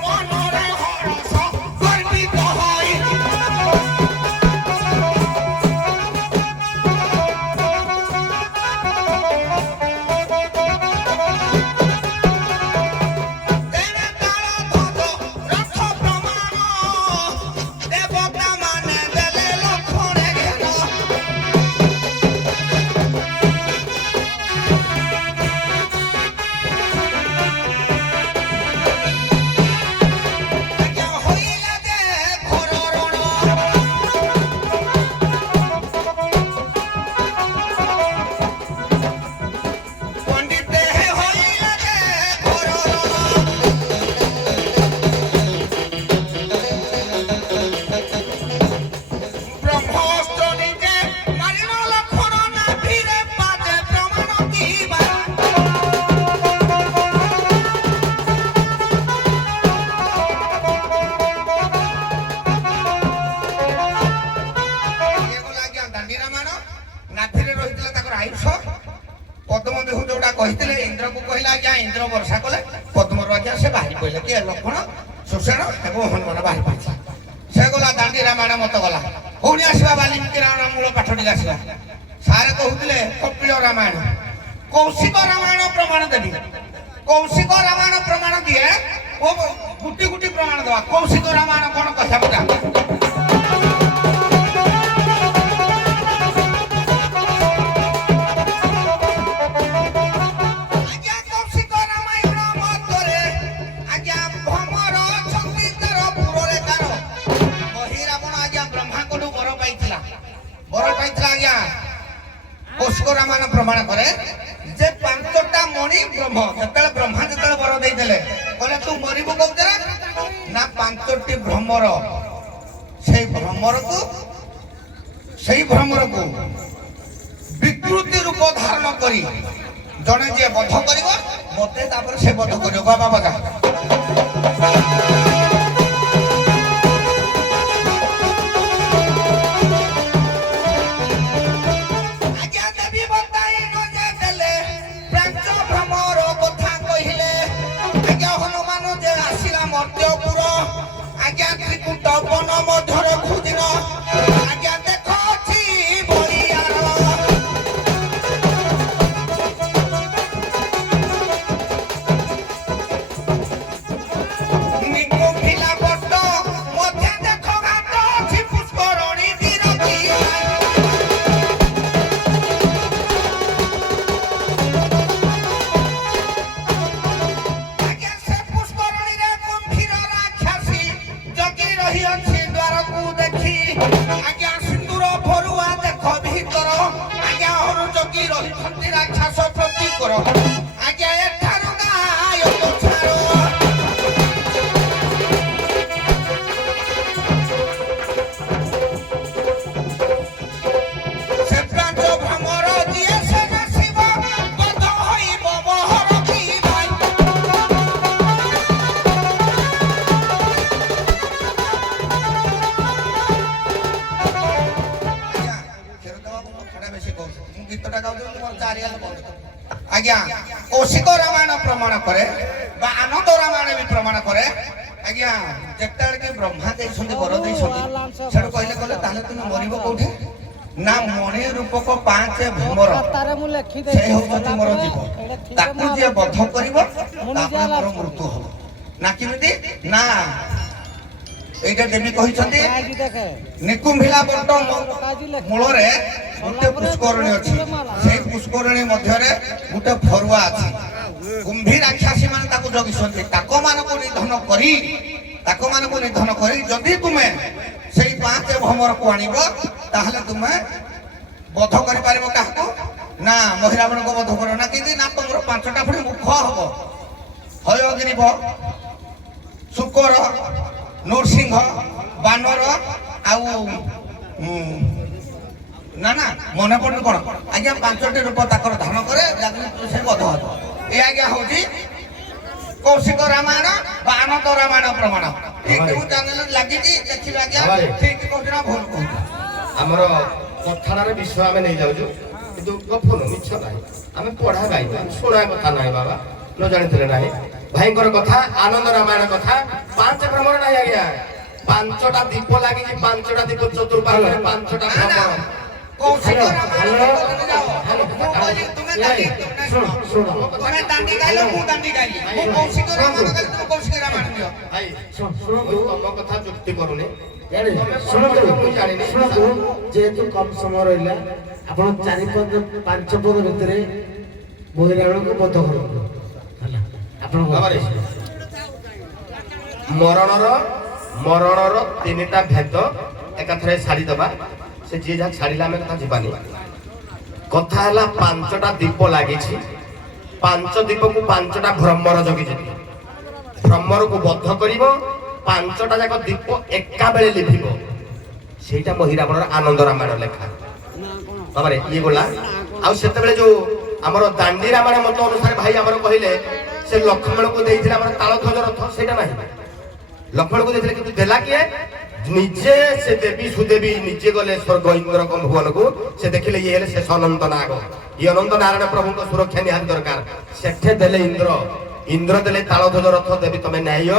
one ଦାଣ୍ଡି ରାମାୟଣ ନାଥିରେ ରହିଥିଲା ତାଙ୍କର ଆୟୁଷ ପଦ୍ମ ବିହୁ ଯୋଉଟା କହିଥିଲେ ଇନ୍ଦ୍ରକୁ କହିଲେ ଆଜ୍ଞା ଇନ୍ଦ୍ର ବର୍ଷା କଲେ ପଦ୍ମରୁ ଆଜ୍ଞା ସେ ବାହାରି ପଡ଼ିଲେ କିଏ ଲକ୍ଷ୍ମଣ ସୁଷେଣ ଏବଂ ହନୁମାନ ବାହାରି ପଡ଼ିଥିଲା ସେ ଗଲା ଦାଣ୍ଡି ରାମାୟଣ ମତ ଗଲା ପୁଣି ଆସିବା ବାଲ୍ମୀକି ରାମାୟଣ ମୂଳ ପାଠ ଟିକେ ଆସିଲା ସାରେ କହୁଥିଲେ କପିଳ ରାମାୟଣ କୌଶିକ ରାମାୟଣ ପ୍ରମାଣ ଦେବି କୌଶିକ ରାମାୟଣ ପ୍ରମାଣ ଦିଏ ଓ ଗୁଟି ଗୁଟି ପ୍ରମାଣ ଦେବା କୌଶିକ ରାମାୟଣ କଣ କଥା ବୁଝା कौशिक रामायण प्रमाण करे जे 5टा मणि ब्रह्म जेतले ब्रह्मा जेतले वर देइदेले कहले तू मरिबो कौतरे ना 5टी भ्रमर सेई भ्रमर को विकृति रूप धारण करी जने जे बध करिवो मते तापर से बध करिवो बाबा बाबा आज्ञा कौशिक रामायण प्रमाण करे बा आनंद रामायण भी प्रमाण करे आज्ञा जेतल के ब्रह्मा देइसंती बर देइसंती सेड कहले कहले ताले तुम मरिबो कोठे ना मणि रूपक 5 भ्रमर से होती मोर जीव ताकू जे बध करिवो तापर मोर मृत्यु हो ना किमिति ना एटा देवी कहिसंती निकुंभिला बंट मूल रे गोटे पुष्करणी अछि से पुष्करणी मध्य रे गोटे फरुआ अछि कुंभी राक्षसी माने ताको जगिसंती ताको मानको निधन करी जदि तुमे सेई 5 भ्रमर को आनिबो ताहले तुमे बध करि पारिबो काहको ना महिरावण को बध करो ना किंदी ना तुमरो 5टा फुणी मुख हबो हयग्रीव शुकर नरसिंह बानर आउ ना ना मन पड़ कौन आज्ञा 5टी रूप ताकर धारण करे से बध हो ये आज्ञा हूँ कौशिक रामायण बा आनंद रामायण प्रमाण लगी देखिए आज्ञा ठीक कहना भूल कह आमर कथार विषय आम नहीं जाऊँ कि गफन मिछ ना आम पढ़ा गाई शुणा कथा ना बाबा न जानी ना भाई कथा आनंद रामायण कथा 5 भ्रमर ना आज्ञा 5टा दीप लगी 5टा दीप चतुर्पाल 5टा भ्रमर कौशिक रामायण तुम्हें दांडी गाइलो मु दांडी गाइली मु कौशिक रामायण गाइली तुम कौशिक रामायण दियो भाई सुनो तुम कथा जुक्ति करूनी शुणु जेहेतु कम समय रहा आप 4-5 पद भितर महिरावण को बध कर मरणर 3टा भेद एकाथरे छाड़ी दबा से जी जहाँ छाड़िला आम कथा जीवानी कथा है 5टा दीप लगी 5 दीप को 5टा भ्रमर जगी भ्रमर को बध कर 5टा जाक दीप एका बेले लिभिब सेटा महिरावणर आनंद रामायण लेखा बाबा ये गला आते जो आमर दांडी रामायण मत अनुसार भाई आमर कहले से लक्ष्मण को देइथिला आमर तालध्वज रथ सेटा नाही लक्ष्मण को देइथिले किंतु देला किए ନିଜେ ସେ ଦେବୀ ସୁଦେବୀ ନିଜେ ଗଲେ ସ୍ୱର୍ଗ ଇନ୍ଦ୍ରଙ୍କ ଭୁବନକୁ ସେ ଦେଖିଲେ ଇଏ ହେଲେ ଶେଷ ଅନନ୍ତ ନାଗ ଇଏ ଅନନ୍ତ ନାରାୟଣ ପ୍ରଭୁଙ୍କ ସୁରକ୍ଷା ନିହାତି ଦରକାର ସେଠେ ଦେଲେ ଇନ୍ଦ୍ର ଦେଲେ ତାଳଧ୍ୱଜ ରଥ ଦେବୀ ତମେ ନ୍ୟାୟ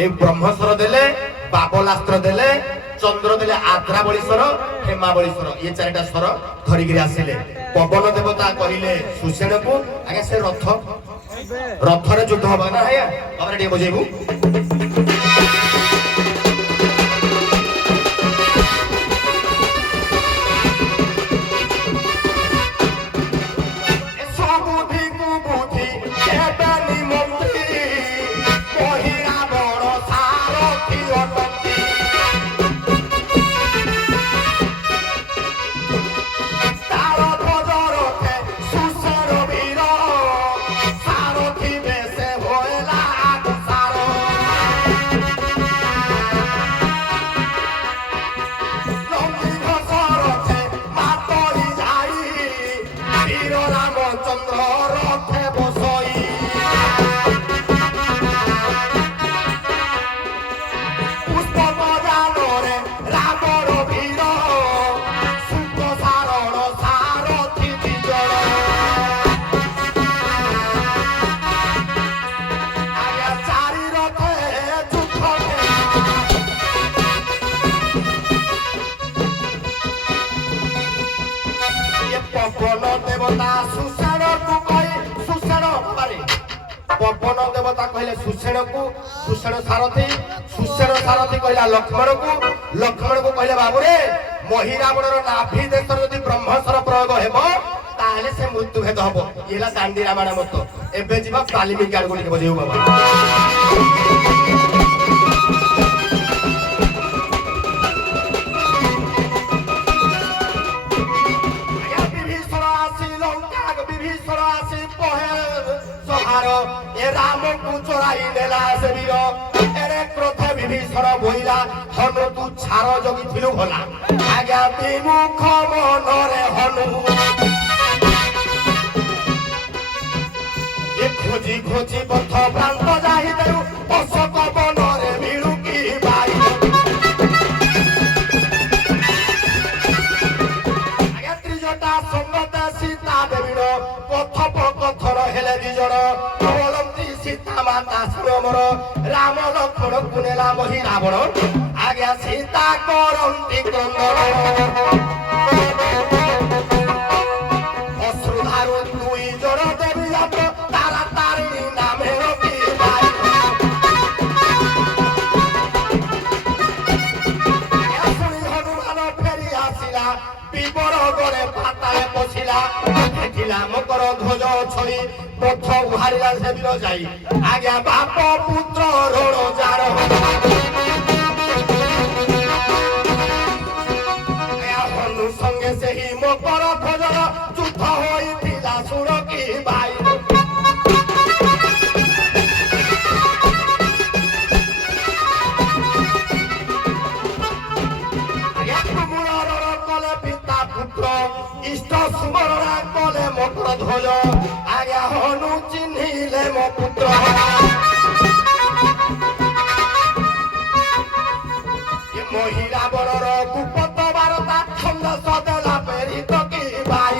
ଏଇ ବ୍ରହ୍ମସ୍ୱର ଦେଲେ ବାବଲାସ୍ତ୍ର ଦେଲେ ଚନ୍ଦ୍ର ଦେଲେ ଆଦ୍ରାବଳୀଶ୍ୱର ହେମାବଳୀଶ୍ୱର ଇଏ ଚାରିଟା ସ୍ୱର ଧରିକିରି ଆସିଲେ ପବନ ଦେବତା କହିଲେ ସୁଷେଣକୁ ଆଜ୍ଞା ସେ ରଥରେ ଯୁଦ୍ଧ ହବ ନା ଆଜ୍ଞା ଆମେ ଟିକେ ବୁଝେଇବୁ पवन देवता कहले सुषेण को सुषेण सारथी कहला लक्ष्मण को कहले बाबू रे महिरावणर नाभि देश यदि ब्रह्मस्वर प्रयोग हेबो ताहले से मृत्यु भेद हबो इला दांडी रामायण मत एबे जीवा वाल्मीकि आड़ को बजेउ बाबा राम को चोराई नेला से वीर एरे क्रोध विभीषण बोइला हनु तू छार जगी थिलु भला आज्ञा विमुख मनरे हनु ए खोजी खोजी पथ प्रांत जाहि देउ अशोक बनरे मिलु की बाई आज्ञा त्रिजटा संगत सीता देवीर कथप कथन हेले दिजण माता श्रमर राम लक्ष्मण कुनेला मही रावण आज्ञा सीता करंती क्रंदन अश्रुधारु दुई जण देवी जात तारा तारिणी नामे रखी शुणी हनुमान फेरी आसिला विवर गरे पाताले पशिला देखिला मकर ध्वज छड़ी पथ उहारिला से वीर जाई आज्ञा बाप पुत्र रण जार हनु संगे से ही मकर ध्वज युद्ध होइथिला सुरकी बाई कले पिता पुत्र इष्ट सुमरणा कले मकर ध्वज आज्ञा हनु चिन्हिले मो पुत्र महिला बड़र कुपत बारता छंद सदेला पेरी तकी बाई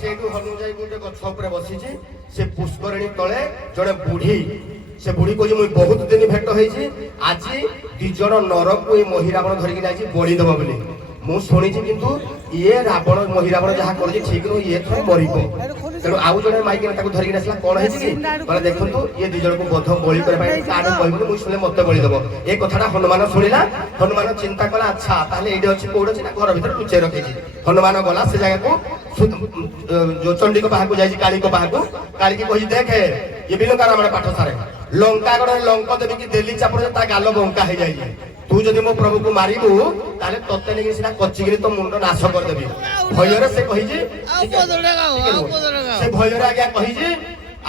सेठू हनु जाई गोटे गछ उपरे बसिछि से पुष्करणी तळे जड़े बुढ़ी से बुढ़ी को मुझे बहुत दिन भेट होइछि आजी दि जण नरक ए महिरावण धरिक जाइछि बळी देबो बोली मु सुनिछि किंतु ये रावण महिरावण जहा करछि ठीक न ये थोर मरिबो तेणु आउ जणे माइक ताको धरिक आसला कोन हेछि कि माने देखंतु ये दि जण को बध बळी करे पाइ काड कहबो मु सुले मते बळी देबो ए कथाटा हनुमान सुनिला हनुमान चिंता कला अच्छा ताले एडी अछि कोड अछि ना घर भीतर लुचे रखिछि हनुमान गला से जगह को जो चंडी को बाहा को जाइछि काली को बाहा को काली की कहि देखे ये बिलो का रामायण पाठ सारे लंका गडे लंक देवी की देली चापर ता गालो बंका हे जाइछि तू जदि मो प्रभु को मारिबू ताले तत्ते नेकी सिना कच्चिगिरी तो मुंड नाश कर देबी भयरे से कहिछि से भयरे आज्ञा कहिछि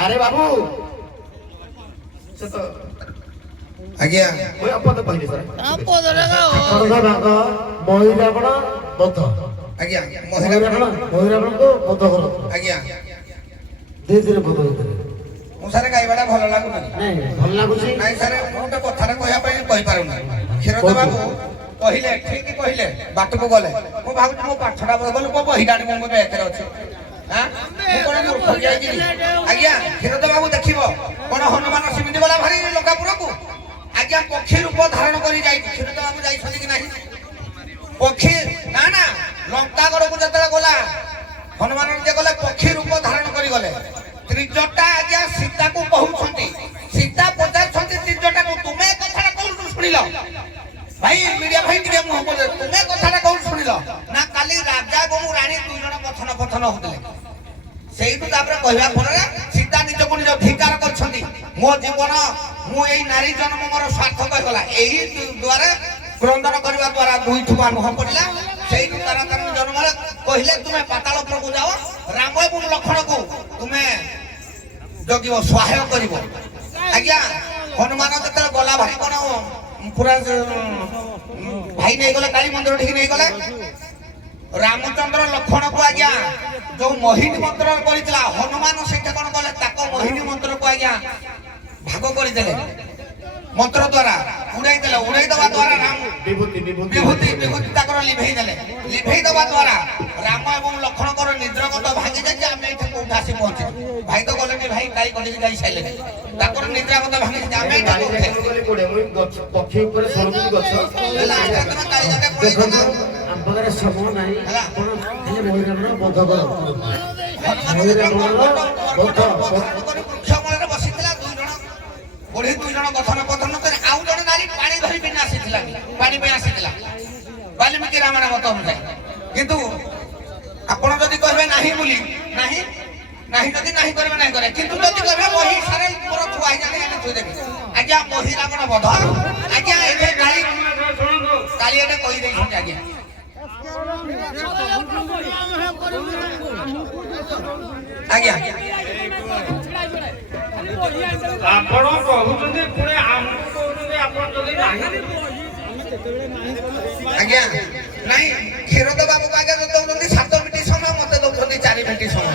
अरे बाबू से तो आज्ञा ओय अपद कहिछि सर भाग महिरावण बध आज्ञा महिरावण को बध करो आज्ञा ଧୀରେ ଧୀରେ ବଦଳୁଥିଲେ। ମୁଁ ସାର୍ ଗାଇବାଟା ଭଲ ଲାଗୁନି। ନାଇଁ ଭଲ ଲାଗୁଛି। ନାଇଁ ସାର୍ ମୁଁ ଗୋଟେ କଥାଟା କହିବା ପାଇଁ କହିପାରୁନି। କ୍ଷୀରୋଦ ବାବୁ କହିଲେ ଠିକ କହିଲେ ବାଟକୁ ଗଲେ ମୁଁ ଭାବୁଛି ମୋ ପାଠଟା ଗଲେ ମୋ ବହିଟା ମୋ ବ୍ୟାଗରେ ଅଛି। ମୁଁ କଣ ମୂର୍ଖ ଯାଇଛି? ଆଜ୍ଞା କ୍ଷୀରୋଦ ବାବୁ ଦେଖିବ କଣ ହନୁମାନ ସେମିତି ଗଲା ଭାରି ଲଙ୍କାପୁରକୁ। ଆଜ୍ଞା ପକ୍ଷୀ ରୂପ ଧାରଣ କରି ଯାଇଛି। କ୍ଷୀରୋଦ ବାବୁ ଯାଇଛନ୍ତି କି ନାହିଁ? ପକ୍ଷୀ ନା ନା ଲଙ୍କାଗଡ଼କୁ ଯେତେବେଳେ ଗଲା ହନୁମାନ ଯେ ଗଲେ ପକ୍ଷୀ ରୂପ ଧାରଣ କରି ଗଲେ। ତ୍ରିଜଟା ଆଜ୍ଞା ସୀତାକୁ କହୁଛନ୍ତି। ସୀତା ପଚାରୁଛନ୍ତି ତ୍ରିଜଟାକୁ ତୁମେ କଥାଟା କୋଉଠୁ ଶୁଣିଲ? ଭାଇ ମିଡ଼ିଆ ଭାଇ ଟିକେ ମୁହଁ ବୋଲେ ତୁମେ କଥାଟା କୋଉଠୁ ଶୁଣିଲ? ନା କାଲି ରାଜା ଏବଂ ରାଣୀ ଦୁଇ ଜଣ ପଥନ ପଥନ ହଉଥିଲେ। ସେଇଠୁ ତାପରେ କହିବା ଫଳରେ ସୀତା ନିଜକୁ ନିଜ ଧିକାର କରିଛନ୍ତି। ମୋ ଜୀବନ ମୁଁ ଏଇ ନାରୀ ଜନ୍ମ ମୋର ସାର୍ଥକ ହେଇଗଲା। ଏହି ଦ୍ୱାରା କ୍ରନ୍ଦନ କରିବା ଦ୍ୱାରା ଦୁଇଠୁ ମୁହଁ ପଡ଼ିଲା। ସେଇଠୁ ତାରା ତାର ଜନ୍ମରେ କହିଲେ ତୁମେ ପାତାଳ ଉପରକୁ ଯାଅ ରାମ ଏବଂ ଲକ୍ଷ୍ମଣକୁ ତୁମେ ଜଗିବ ସହାୟ କରିବ। ଆଜ୍ଞା ହନୁମାନ ଯେତେବେଳେ ଗଲା ଭାଇ କଣ ପୁରା ଭାଇ ନେଇଗଲେ କାଳୀ ମନ୍ଦିର ଠିକ ନେଇଗଲେ। ରାମଚନ୍ଦ୍ର ଲକ୍ଷ୍ମଣକୁ ଆଜ୍ଞା ଯୋଉ ମୋହିନୀ ମନ୍ତ୍ର କରିଥିଲା ହନୁମାନ ସେଇଟା କଣ କଲେ ତାଙ୍କ ମୋହିନୀ ମନ୍ତ୍ରକୁ ଆଜ୍ଞା ଭାଗ କରିଦେଲେ। ମନ୍ତ୍ର ଦ୍ୱାରା ଉଡେଇ ଦେଲେ। ଉଡେଇ ଦେବା ଦ୍ୱାରା ରାମ ବିଭୂତି ତାଙ୍କର ଲିଭେଇ ଦେଲେ। ଲିଭେଇ ଦେବା ଦ୍ୱାରା ରାମ ଏବଂ ଲକ୍ଷ୍ମଣଙ୍କର ନିଦ୍ରଗତ ଭାଙ୍ଗି ଯାଇଛି। ଆମେ ଏଠି କୋଉଠି ଆସି ପହଞ୍ଚିଛୁ? ଭାଇ ତ ଗଲେନି ଭାଇ କାଳି କରିକି ଯାଇ ସାରିଲେନି। ତାଙ୍କର ନିଦ୍ରାଗତ ଭାଙ୍ଗି ଯାଇଛି। ଆମେ ଏଠି ପକ୍ଷୀ ଉପରେ ସରୁଛି ଗଛ। ତମେ କାଳି ଜାଗା ପଳେଇବ ନା। ଆମ ପାଖରେ ସମୟ ନାହିଁ। ଆପଣ ଖାଲି ମହିରାବଣ ବଧ କର। ବୃକ୍ଷ ମୂଳରେ ବସିଥିଲା ଦୁଇ ଜଣ ବୁଢୀ ଦୁଇ ଜଣ କଥନ ପଥନ କରି ଆଉ ଜଣେ ନାରୀ ପାଣି ଧରି ବିନା ଆସିଥିଲା। ପାଣି ପାଇଁ ଆସିଥିଲା ବାଲ୍ମୀକି ରାମାୟଣ ମତ ଅନୁଯାୟୀ। କିନ୍ତୁ ଆପଣ ଯଦି କହିବେ ନାହିଁ ବୋଲି ନାହିଁ ନାହିଁ ଯଦି ନାହିଁ କରିବେ ନାହିଁ କରିବେ। କିନ୍ତୁ ଯଦି କହିବେ ବହି ସାରେ ମୋର ଥୁଆ ହେଇଯାଏ ଏଠି ଥୋଇଦେବି। ଆଜ୍ଞା ବହି ରାବଣ ବଧ ଆଜ୍ଞା ଏଠି କାଳି ଏଠି କହିଦେଇଛନ୍ତି। ଆଜ୍ଞା ଆଜ୍ଞା ଆପଣ କହୁଛନ୍ତି ପୁଣି ଆମକୁ କହୁଛନ୍ତି ଆପଣ ଯଦି ନାହିଁ ଆଜ୍ଞା ନାଇଁ କ୍ଷୀରୋଦ ବାବୁ ଆଜ୍ଞା ଦଉଛନ୍ତି 7 ମିନିଟ୍ ସମୟ ମତେ ଦଉଛନ୍ତି 4 ମିନିଟ୍ ସମୟ।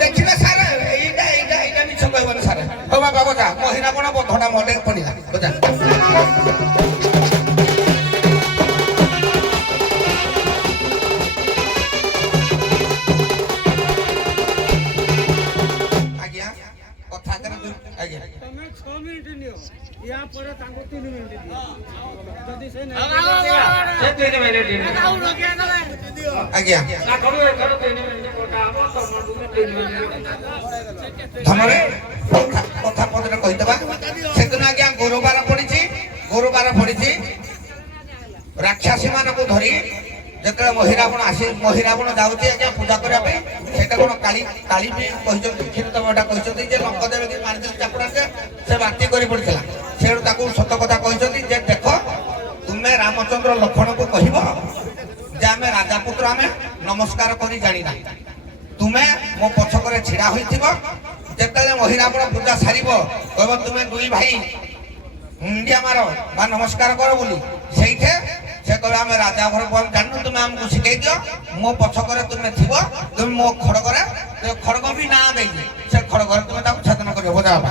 ଦେଖିବେ ସାର୍ ଏଇଟା ମିଛ କହିବନି ସାର୍। ହଉ ବାବା ବଜା ମହିରାବଣ ବଧଟା ମନେ ପଡିଲା ବଜା। ଆଜ୍ଞା ଧନରେ କଥା ପଦରେ କହିଦେବା। ସେଦିନ ଆଜ୍ଞା ଗୁରୁବାର ପଡିଛି ରାକ୍ଷସୀ ମାନଙ୍କୁ ଧରି ଯେତେବେଳେ ମହିରାବଣ ମହିରାବଣ ଯାଉଛି ଆଜ୍ଞା ପୂଜା କରିବା ପାଇଁ ସେଇଟା କଣ କାଳି ବି କହିଛନ୍ତି। କ୍ଷୀରୋଦ ବାବୁଟା କହିଛନ୍ତି ଯେ ଲଙ୍କଦେବ କି ମାରିଦେଲେ ଚାପୁଡା ସେ ବାନ୍ତି କରି ପଡିଥିଲା। ସେଠୁ ତାକୁ ସତ କଥା କହିଛନ୍ତି ଯେ ଦେଖ ତୁମେ ରାମଚନ୍ଦ୍ର ଲକ୍ଷ୍ମଣକୁ କହିବ ଯେ ଆମେ ରାଜାପୁତ୍ର ଆମେ ନମସ୍କାର କରି ଜାଣିନା। ତୁମେ ମୋ ପଛକରେ ଛିଡା ହୋଇଥିବ। ଯେତେବେଳେ ମହିରାବଣ ପୂଜା ସାରିବ କହିବ ତୁମେ ଦୁଇ ଭାଇ ମୁଣ୍ଡିଆ ମାର ବା ନମସ୍କାର କର ବୋଲି। ସେଇଠି ସେ କହିବେ ଆମେ ରାଜା ଘର ଜାଣିନୁ ତୁମେ ଆମକୁ ଶିଖେଇ ଦିଅ। ମୋ ପଛକରେ ତୁମେ ଥିବ। ତୁମେ ମୋ ଖଡଗରେ ଖଡଗ ବି ନାଁ ଦେଇଛି ସେ ଖଡଗରେ ତୁମେ ତାକୁ ଛେଦନ କରିବ ବୋଝା ହବା।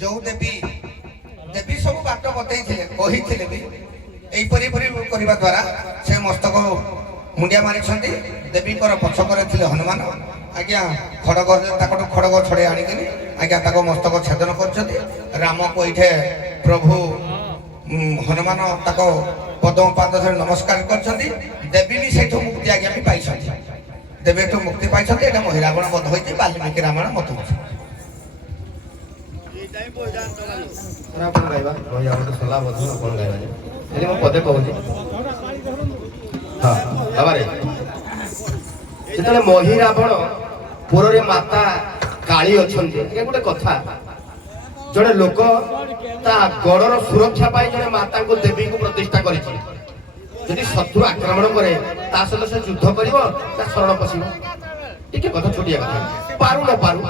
जो देवी देवी सब बाट बतई कही भी यहीपरी करने द्वारा से मस्तक मुंडिया मारी देवी पछकरे थे हनुमान आज्ञा खड़ग छड़े आणिक आज्ञा मस्तक छेदन कर राम को ये प्रभु हनुमान पदम पाद धरी नमस्कार कर देवी भी से मुक्ति आज्ञा भी पाई देवी एठू मुक्ति पाई महिरावण बध होती वाल्मीकि रामायण मत पदे कहूँ जो महिरावण पुर माता काली अच्छा गोटे कथा जड़े लोक गड़र सुरक्षा पाई जड़े माता को देवी को प्रतिष्ठा कर शत्रु आक्रमण करे सहित से युद्ध कर शरण पशिब कथा छोटिया कथा पारू न पारू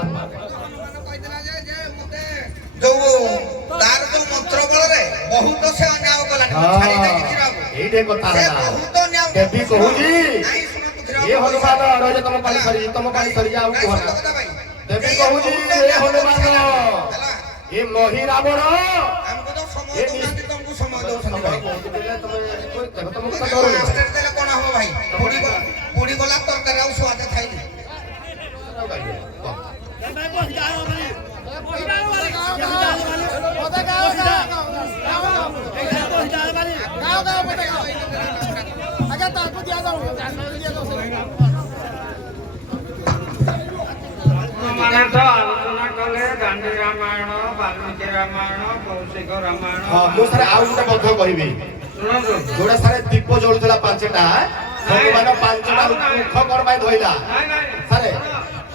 जो तार जो मंत्र बल रे बहुत से अन्याय कलानी एठे कथा है देवी कहूजी ये हनुमान रहे तुम पाली सरी जाओ देवी कहूजी ये हनुमान ये महिरावण हमको तो समय दो तुमको समय दो तुम मास्टर देले कोन हो भाई पूरी गला तरकारी आउ स्वाद खाइली माने तो आलोचना कले गांधी रामायण वाल्मीकि रामायण कौशिक रामायण हां मो सारे आउ गोटे बद्ध कहबी सुनंतु जोड़ा सारे दीप जळुतला पांचटा हनुमान पांचटा मुख कोन पाई धइला सारे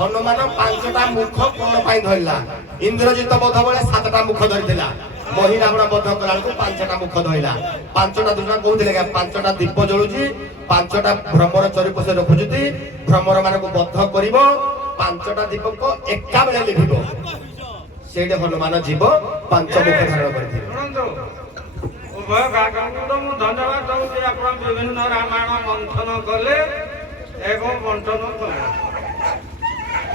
हनुमान पांचटा मुख कोन पाई धइला इंद्रजित बध बेले सातटा मुख धरिथिला महिरावण बध कला को पांचटा मुख धइला पांचटा दुना कहउथिले के पांचटा दीप जळुची पांचटा भ्रमर चरिप से रखुजती भ्रमर मान को बद्ध करिवो पांचटा दीप को एका बेले लिखिबो सेडे हनुमान जीव पांच मुख धारण करथिले सुनंतु उभय भागवत मु धन्यवाद दउछि आपण विभिन्न रामायण मंथन कले एवं मंथन कले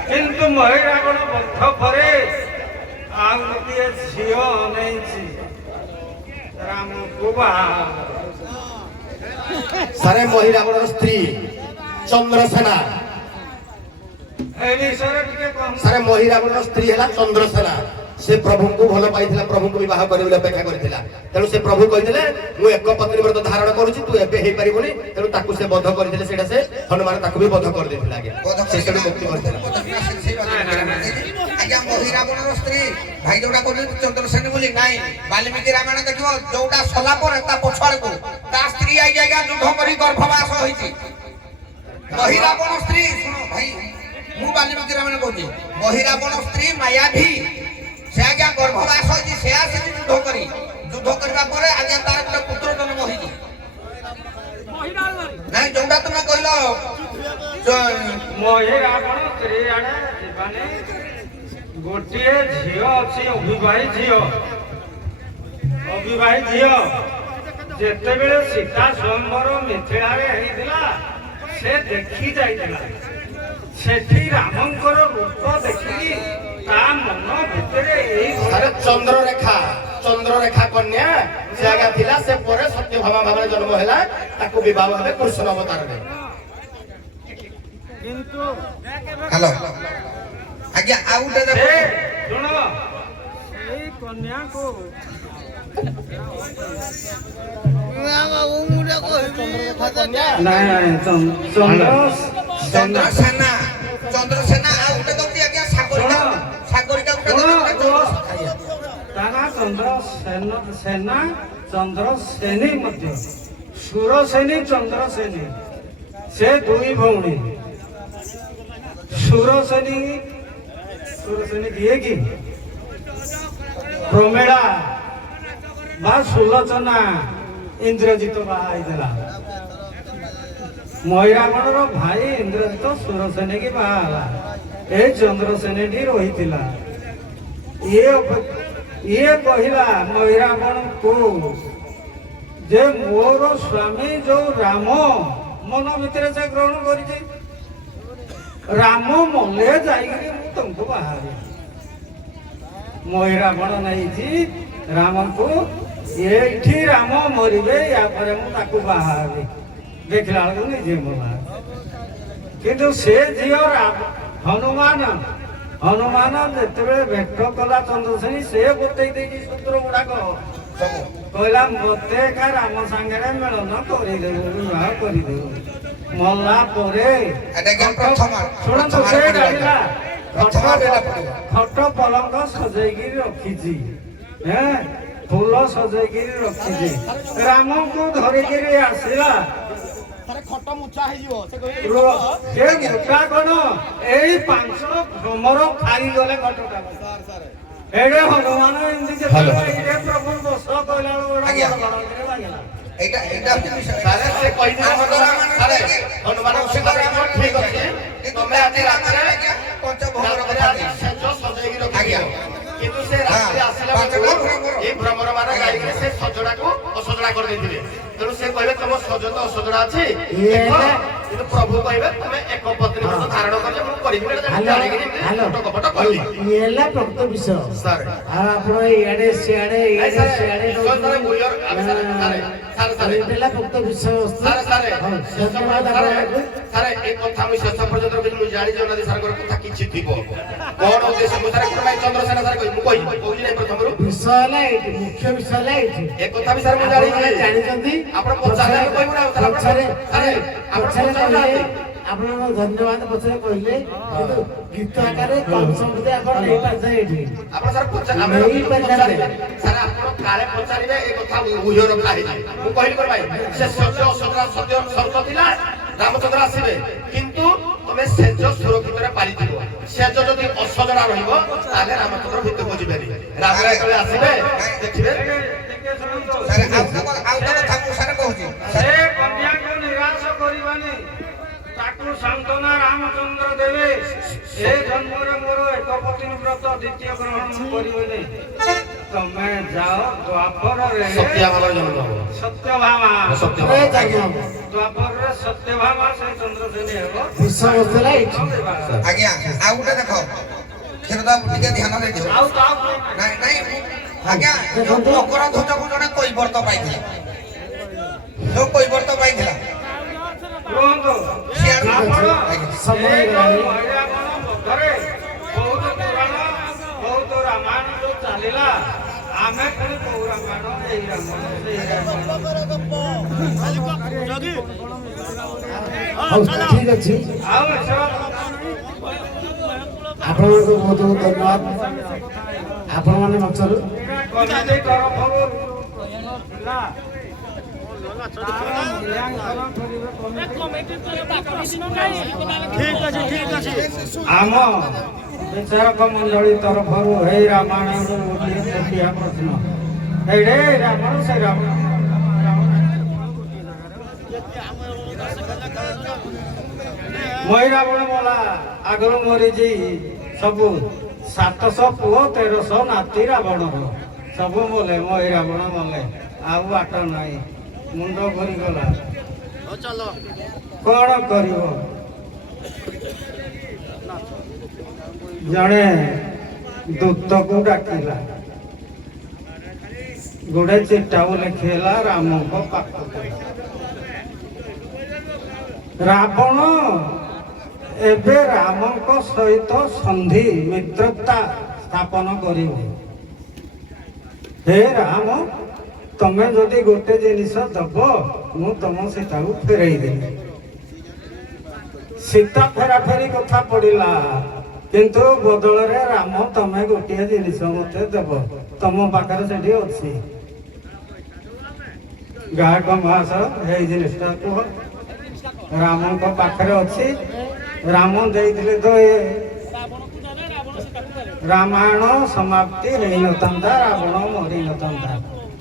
किंतु महिरावण बद्ध परे आउ गोटे झियो अनेछि राम को सारे महिरावण स्त्री चंद्रसेना सारे महिरावण स्त्री है चंद्रसेना से प्रभु को भल पाई प्रभु को विवाह करने अपेक्षा करथिला तेणु से प्रभु कहिथिले मु एक पत्नी व्रत धारण करूची तू एबे हे परिबोनी तेणु ताकू से बद्ध करथिले सेटा से हनुमान ताकू भी बद्ध कर देथिला आगे से सेडु मुक्ति करथिला आज्ञा महिरावण स्त्री भाई जोटा कहले चंद्रसेन बोली नाही वाल्मीकि रामायण देखियो जोटा सला पर ता पछाड़ को ता स्त्री आई आज्ञा युद्ध करी गर्भवास होईची महिरावण स्त्री सुनो भाई मु वाल्मीकि रामायण कहूची महिरावण स्त्री मायावी से आज्ञा गर्भवास होईची से आसी युद्ध करबा परे आज्ञा तार गोटे पुत्र जन्म होईची नाही जोटा तुम कहलो महिरावण स्त्री आड़े जीवानी गोटे झियो अच्छी अविवाहित झियो जेते बेले सीता स्वयंवर मिथिला रे हेइतिला से देखि जाइतिला सेठी रामंकर रूप देखि ता मन भितरे एई सारे चंद्ररेखा कन्या से आगे थिला से परे सत्यभामा भाବରେ जन्म हैला ताको विवाह हेबे कृष्ण अवतार रे किंतु हेलो आज्ञा आउटे दे सुनो एई कन्या को चंद्रसेना आउटे दउती आज्ञा सागरिका तारा चंद्रसेना चंद्रसेनी मध्य सुरसेनी चंद्रसेनी से दुई भौणी सुरसेनी किए कि प्रमेला बा सुलोचना इंद्रजित बाहा महिरावण भाई इंद्रजित सुरसेनी की बाहा ए चंद्रसेनी रही ये कहला महिरावण को जे मोर स्वामी जो राम मन भितर से ग्रहण कर राम मले जाइए तुमको बाहर ମହି ରାବଣ ନେଇଛି ରାମକୁ ଏଇଠି ରାମ ମରିବେ ୟାପରେ ମୁଁ ତାକୁ ବାହା ହେବି ଦେଖିଲା ବେଳକୁ ନିଜେ ମଲା କିନ୍ତୁ ସେ ଝିଅ ହନୁମାନ ଯେତେବେଳେ ଭେଟ କଲା ଚନ୍ଦ୍ରସେନୀ ସେ ବତେଇ ଦେଇଛି ସୂତ୍ର ଗୁଡାକ କହିଲା ମତେ ଏକା ରାମ ସାଙ୍ଗରେ ମିଳନ କରିଦେବୁ ବିବାହ କରିଦେବୁ ମଲା ପରେ ଶୁଣନ୍ତୁ ସେ ଗାଡ଼ିଲା ଖଟ ପଲଙ୍କ ସଜେଇକି ରଖିଛି ଫୁଲ ସଜେଇକିରି ରଖିଛି ରାମଙ୍କୁ ଧରିକିରି ଆସିଲା କଣ ଏଇ 5 ଭ୍ରମର ଖାଇଗଲେ ଘଟଟା ଏଇଟା ହନୁମାନ ଏମିତି ଯେତେବେଳେ ପ୍ରଭୁ ବସ କହିଲା କିନ୍ତୁ ସେ ରାତିରେ ଆସିଲା ଏଇ ଭ୍ରମର ମାନ ଯାଇକି ସେ ସଜଡାକୁ ଅସଜଡା କରିଦେଇଥିଲେ ତେଣୁ ସେ କହିବେ ତମ ସଜ ତ ଅସଜଡା ଅଛି କିନ୍ତୁ ପ୍ରଭୁ କହିବେ ତମେ ଏକ ପତ୍ନୀ ବ୍ରତ ଧାରଣ କଲେ ମୁଁ କରିବି ହେଲା ପ୍ରକୃତ ବିଷୟ ଆପଣ ଇଆଡେ ସିଆଡେ ହେଲା ପ୍ରକୃତ ବିଷୟ ଏ କଥା ମୁଁ ଶେଷ ପର୍ଯ୍ୟନ୍ତ ମୁଁ ଜାଣି ଜଗନ୍ନାଥ ସାରଙ୍କର କଥା କିଛି ଥିବ କଣ ଉଦ୍ଦେଶ୍ୟ ମୁଁ ସାର ଚନ୍ଦ୍ରସେନା ସାର କହିବି ମୁଁ କହୁଛି ନାହିଁ ପ୍ରଥମରୁ ବିଷୟ ହେଲା ଏଇଠି ମୁଖ୍ୟ ବିଷୟ ହେଲା ଏଇଠି ଏ କଥା ବି ସାର ମୁଁ ଜାଣିଛନ୍ତି ଆପଣ ପଚାରିଲେ କହିବୁ ନା ଆପଣ ଧନ୍ୟବାଦ ପଛରେ କହିଲେ କିନ୍ତୁ ଗୀତ ଆକାରରେ କମ ସମୟ ଆପଣ ନେଇପାରିବେ ଏଇଠି ଆପଣ ସାର୍ ସାର୍ ଆପଣ କାଳେ ପଚାରିବେ ଏ କଥା ଉହ୍ୟ ରଖା ହେଇଛି ମୁଁ କହିଲି କଣ ଭାଇ ସେ ସତ୍ୟ ଅସଜଡ଼ା ସତ୍ୟ ସର୍ତ୍ତ ଥିଲା ରାମଚନ୍ଦ୍ର ଆସିବେ କିନ୍ତୁ ତମେ ସେଜ ସୁରକ୍ଷିତରେ ପାରିଥିବ ସେଜ ଯଦି ଅସଜଡ଼ା ରହିବ ତାହେଲେ ରାମଚନ୍ଦ୍ର ଭିତରକୁ ଯିବେନି ରାମ ଯେତେବେଳେ ଆସିବେ ଦେଖିବେ ନିରାଶ କରିବାନି ତାକୁ ସାନ୍ତ୍ୱନା ରାମଚନ୍ଦ୍ର ଦେବେ ଏ ଜନ୍ମରେ ମୋର ଏକ ପତ୍ନୀ ବ୍ରତ ଦ୍ୱିତୀୟ ଗ୍ରହଣ କରିବେନି ତମେ ଯାଅ ଦ୍ୱାପରରେ ସତ୍ୟଭାମା ଦ୍ୱାପରରେ ସତ୍ୟଭାମା ସେ ଚନ୍ଦ୍ରସେନୀ ହେବ ଆଜ୍ଞା ଆଉ ଗୋଟେ ଦେଖ କ୍ଷୀରଦା ଟିକେ ଧ୍ୟାନ ଦେଇଦିଅ ଆଉ ନାଇଁ ନାଇଁ ଆଜ୍ଞା ଯୋଉ ମକର ଧ୍ୱଜକୁ ଜଣେ କୈବର୍ତ୍ତ ପାଇଥିଲା ଯୋଉ କୈବର୍ତ୍ତ ପାଇଥିଲା କୁହନ୍ତୁ ବହୁତ ପୁରାଣ ବହୁତ ରାମାୟଣ ଯୋଉ ଚାଲିଲା ଆମେ ଖାଲି ବହୁ ରାମାୟଣ ଏଇ ରାମାୟଣ ଠିକ ଅଛି ଆଉ ଆପଣଙ୍କୁ ବହୁତ ବହୁତ ଧନ୍ୟବାଦ ଆପଣମାନେ ମଞ୍ଚରୁ କମିଟି ତରଫରୁ ଆମ ବିଚାରକ ମଣ୍ଡଳୀ ତରଫରୁ ହେଇ ରାମାୟଣରୁ ଗୋଟିଏ ଛୋଟିଆ ପ୍ରଶ୍ନ ଏଇରେ ରାବଣ ସେ ରାବଣ ମହି ରାବଣ ମଲା ଆଗରୁ ମରିଛି ସବୁ 700 ପୁଅ 1300 ନାତି ରାବଣର ସବୁ ମଲେ ମହି ରାବଣ ମଲେ ଆଉ ବାଟ ନାହିଁ ମୁଣ୍ଡ ଘୁରିଗଲା କଣ କରିବ ଜଣେ ଦୂତକୁ ଡାକିଲା ଗୋଟେ ଚିଠାକୁ ଲେଖିଲା ରାମଙ୍କ ପାଖକୁ ରାବଣ ଏବେ ରାମଙ୍କ ସହିତ ସନ୍ଧି ମିତ୍ରତା ସ୍ଥାପନ କରିବ ହେ ରାମ ତମେ ଯଦି ଗୋଟେ ଜିନିଷ ଦବ ମୁଁ ତମ ସୀତାକୁ ଫେରେଇ ଦେବି ସୀତା ଫେରାଫେରି କଥା ପଡିଲା କିନ୍ତୁ ବଦଳରେ ରାମ ତମେ ଗୋଟିଏ ଜିନିଷ ମତେ ଦେବ ତମ ପାଖରେ ସେଠି ଅଛି ଗାୟକ ମାସ ଏଇ ଜିନିଷଟା କୁହ ରାମଙ୍କ ପାଖରେ ଅଛି ରାମ ଦେଇଥିଲେ ତ ଏ ରାମାୟଣ ସମାପ୍ତି ହେଇନଥାନ୍ତା ରାବଣ ମରିନଥାନ୍ତା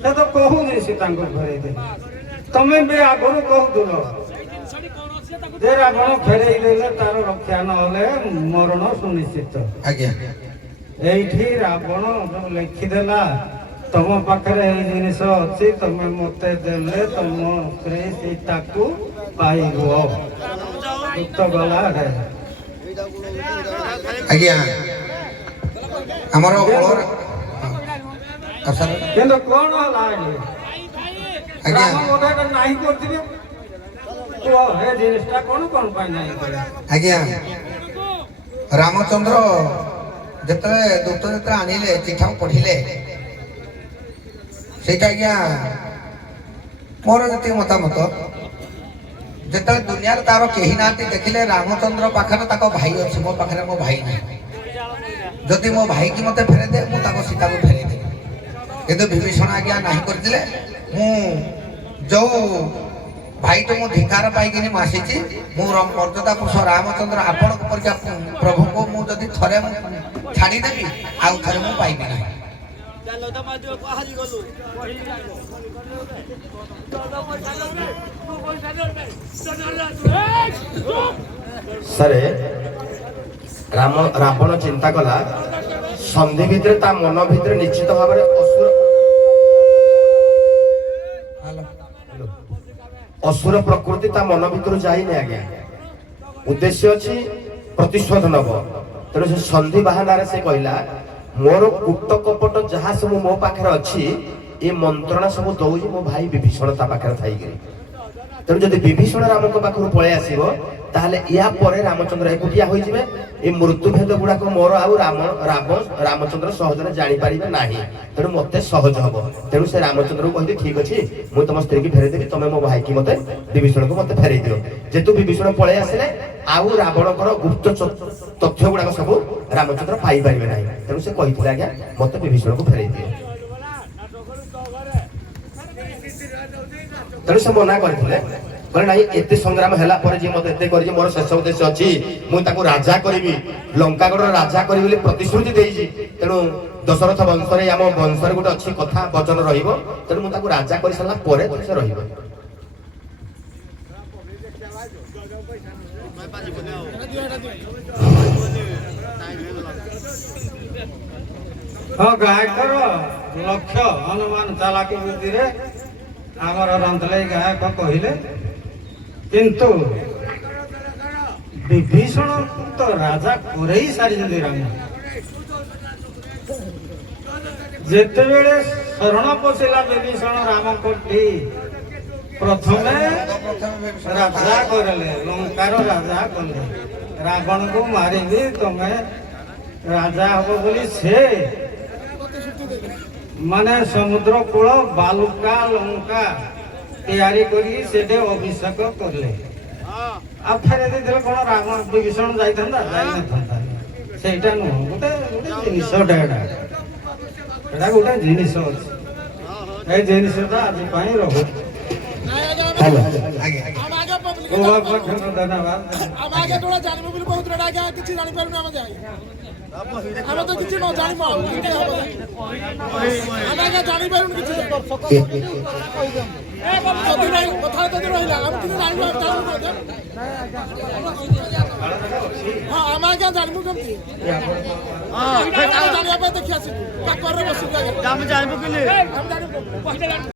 ସେ ତ କହୁନି ସୀତାଙ୍କୁ ଫେରେଇ ଦେବି ତମେ ବି ଆଗରୁ କହୁଥିଲ ଯେ ରାବଣ ଫେରେଇ ଦେଲେ ତାର ରକ୍ଷା ନହେଲେ ମରଣ ସୁନିଶ୍ଚିତ ଆଜ୍ଞା ଏଇଠି ରାବଣ ଯୋଉ ଲେଖିଦେଲା ତମ ପାଖରେ ଏଇ ଜିନିଷ ଅଛି ତମେ ମତେ ଦେଲେ ତମ ସ୍ତ୍ରୀ ସୀତାକୁ ପାଇବ ଗଲା ଆଜ୍ଞା ଆମର ସାର୍ କିନ୍ତୁ କଣ ହେଲା ଆଜ୍ଞା ରାମ ବୋଧେ ନାହିଁ କରିଥିବେ କୁହ ଏ ଜିନିଷଟା କଣ ପାଇଁ ନାହିଁ କଲେ ଆଜ୍ଞା ରାମଚନ୍ଦ୍ର ଯେତେବେଳେ ଦୂତ ଯେତେବେଳେ ଆଣିଲେ ଚିଠା ପଢିଲେ ସେଇଟା ଆଜ୍ଞା ମୋର ଯେତିକି ମତାମତ ଯେତେବେଳେ ଦୁନିଆରେ ତାର କେହି ନାହାନ୍ତି ଦେଖିଲେ ରାମଚନ୍ଦ୍ର ପାଖରେ ତାଙ୍କ ଭାଇ ଅଛି ମୋ ପାଖରେ ମୋ ଭାଇ ନାହିଁ ଯଦି ମୋ ଭାଇକି ମତେ ଫେରେଇ ଦେ ମୁଁ ତାଙ୍କ ସୀତାକୁ ଫେରେଇ ଦେବି କିନ୍ତୁ ବିଭୀଷଣ ଆଜ୍ଞା ନାହିଁ କରିଥିଲେ ମୁଁ ଯୋଉ ଭାଇଠୁ ମୁଁ ଧିକାର ପାଇକିନି ମୁଁ ଆସିଛି ମୁଁ ମର୍ଯ୍ୟାଦା ପୁରୁଷ ରାମଚନ୍ଦ୍ର ଆପଣଙ୍କ ପରିକା ପ୍ରଭୁଙ୍କୁ ମୁଁ ଯଦି ଥରେ ମୁଁ ଛାଡ଼ିଦେବି ଆଉ ଥରେ ମୁଁ ପାଇବି ନାହିଁ ସାରେ ରାବଣ ଚିନ୍ତା କଲା ସନ୍ଧି ଭିତରେ ତା ମନ ଭିତରେ ନିଶ୍ଚିତ ଭାବରେ ଅସୁର ପ୍ରକୃତି ତା ମନ ଭିତରୁ ଯାଇନି ଆଜ୍ଞା ଉଦ୍ଦେଶ୍ୟ ଅଛି ପ୍ରତିଶୋଧ ନବ ତେଣୁ ସେ ସନ୍ଧି ବାହାନାରେ ସେ କହିଲା ମୋର କୂଟ କପଟ ଯାହା ସବୁ ମୋ ପାଖରେ ଅଛି ଏ ମନ୍ତ୍ରଣା ସବୁ ଦଉଛି ମୋ ଭାଇ ବିଭୀଷଣ ତା ପାଖରେ ଥାଇକିରି ତେଣୁ ଯଦି ବିଭୀଷଣ ରାମଙ୍କ ପାଖରୁ ପଳେଇ ଆସିବ ତାହେଲେ ୟା ପରେ ରାମଚନ୍ଦ୍ର ଏକୁଟିଆ ହୋଇଯିବେ ଏ ମୃତ୍ୟୁଭେଦ ଗୁଡାକ ମୋର ଆଉ ରାମଚନ୍ଦ୍ର ସହଜରେ ଜାଣିପାରିବେ ନାହିଁ ତେଣୁ ମତେ ସହଜ ହବ ତେଣୁ ସେ ରାମଚନ୍ଦ୍ରକୁ କହିଲେ ଠିକ ଅଛି ମୁଁ ତମ ସ୍ତ୍ରୀକି ଫେରେଇ ଦେବି ତମେ ମୋ ଭାଇକି ମତେ ବିଭୀଷଣକୁ ମତେ ଫେରେଇ ଦିଅ ଯେହେତୁ ବିଭୀଷଣ ପଳେଇ ଆସିଲେ ଆଉ ରାବଣଙ୍କର ଗୁପ୍ତ ତଥ୍ୟ ଗୁଡାକ ସବୁ ରାମଚନ୍ଦ୍ର ପାଇପାରିବେ ନାହିଁ ତେଣୁ ସେ କହିଥିଲେ ଆଜ୍ଞା ମତେ ବିଭୀଷଣକୁ ଫେରେଇ ଦିଅ ତେଣୁ ସେ ମନା କରିଥିଲେ କହିଲେ ନାଇଁ ଏତେ ସଂଗ୍ରାମ ହେଲା ପରେ ଯିଏ ମତେ ଏତେ କରିଛି ମୋର ଶେଷ ଉଦ୍ଦେଶ୍ୟ ଅଛି ମୁଁ ତାକୁ ରାଜା କରିବି ଲଙ୍କାଗଡର ରାଜା କରିବି ବୋଲି ପ୍ରତିଶ୍ରୁତି ଦେଇଛି ତେଣୁ ଦଶରଥ ବଂଶରେ ଆମ ବଂଶରେ ଗୋଟେ ଅଛି କଥା ବଚନ ରହିବ ତେଣୁ ମୁଁ ତାକୁ ରାଜା କରିସାରିଲା ପରେ ସେ ରହିବ ହଁ ଗାୟକର ଲକ୍ଷ୍ୟ ହନୁମାନ ଚାଲାକି ବୁଦ୍ଧିରେ ଆମର ରନ୍ଧଲେଇ ଗାୟକ କହିଲେ କିନ୍ତୁ ବିଭୀଷଣ ତ ରାଜା କରେଇ ସାରିଛନ୍ତି ରାମ ଯେତେବେଳେ ଶରଣ ପଶିଲା ବିଭୀଷଣ ରାମଙ୍କଠି ପ୍ରଥମେ ରାଜା କରିଲେ ଲଙ୍କାର ରାଜା କଲେ ରାବଣକୁ ମାରିବି ତମେ ରାଜା ହବ ବୋଲି ସେ ମାନେ ସମୁଦ୍ର କୂଳ ବାଲୁକା ଲଙ୍କା ତିଆରି କରି ସେଠି ଅଭିଷେକ କଲେ ଆଉ ଫେରେ ଦେଇଥିଲେ କଣ ରାମ ବିଭୀଷଣ ଯାଇଥାନ୍ତା ଯାଇନଥାନ୍ତା ସେଇଟା ନୁହଁ ଗୋଟେ ଜିନିଷଟା ଏଟା ଗୋଟେ ଜିନିଷ ଅଛି ଏଇ ଜିନିଷଟା ଆଜି ପାଇଁ ରହୁଛି ଆମେ ତ କିଛି ନ ଜାଣିବୁ ଆଉ ଆମେ ଆଜ୍ଞା ଜାଣିପାରୁନୁ କିଛି ଯଦି ନାହିଁ କଥା ଯଦି ରହିଲା ଆମେ କିଛି ଜାଣିବୁ ହଁ ଆମେ ଆଜ୍ଞା ଜାଣିବୁ କେମିତି ଜାଣିବା ପାଇଁ ଦେଖି ଆସିବୁ କାକରରେ ବସିବୁ ଆମେ ଜାଣିବୁ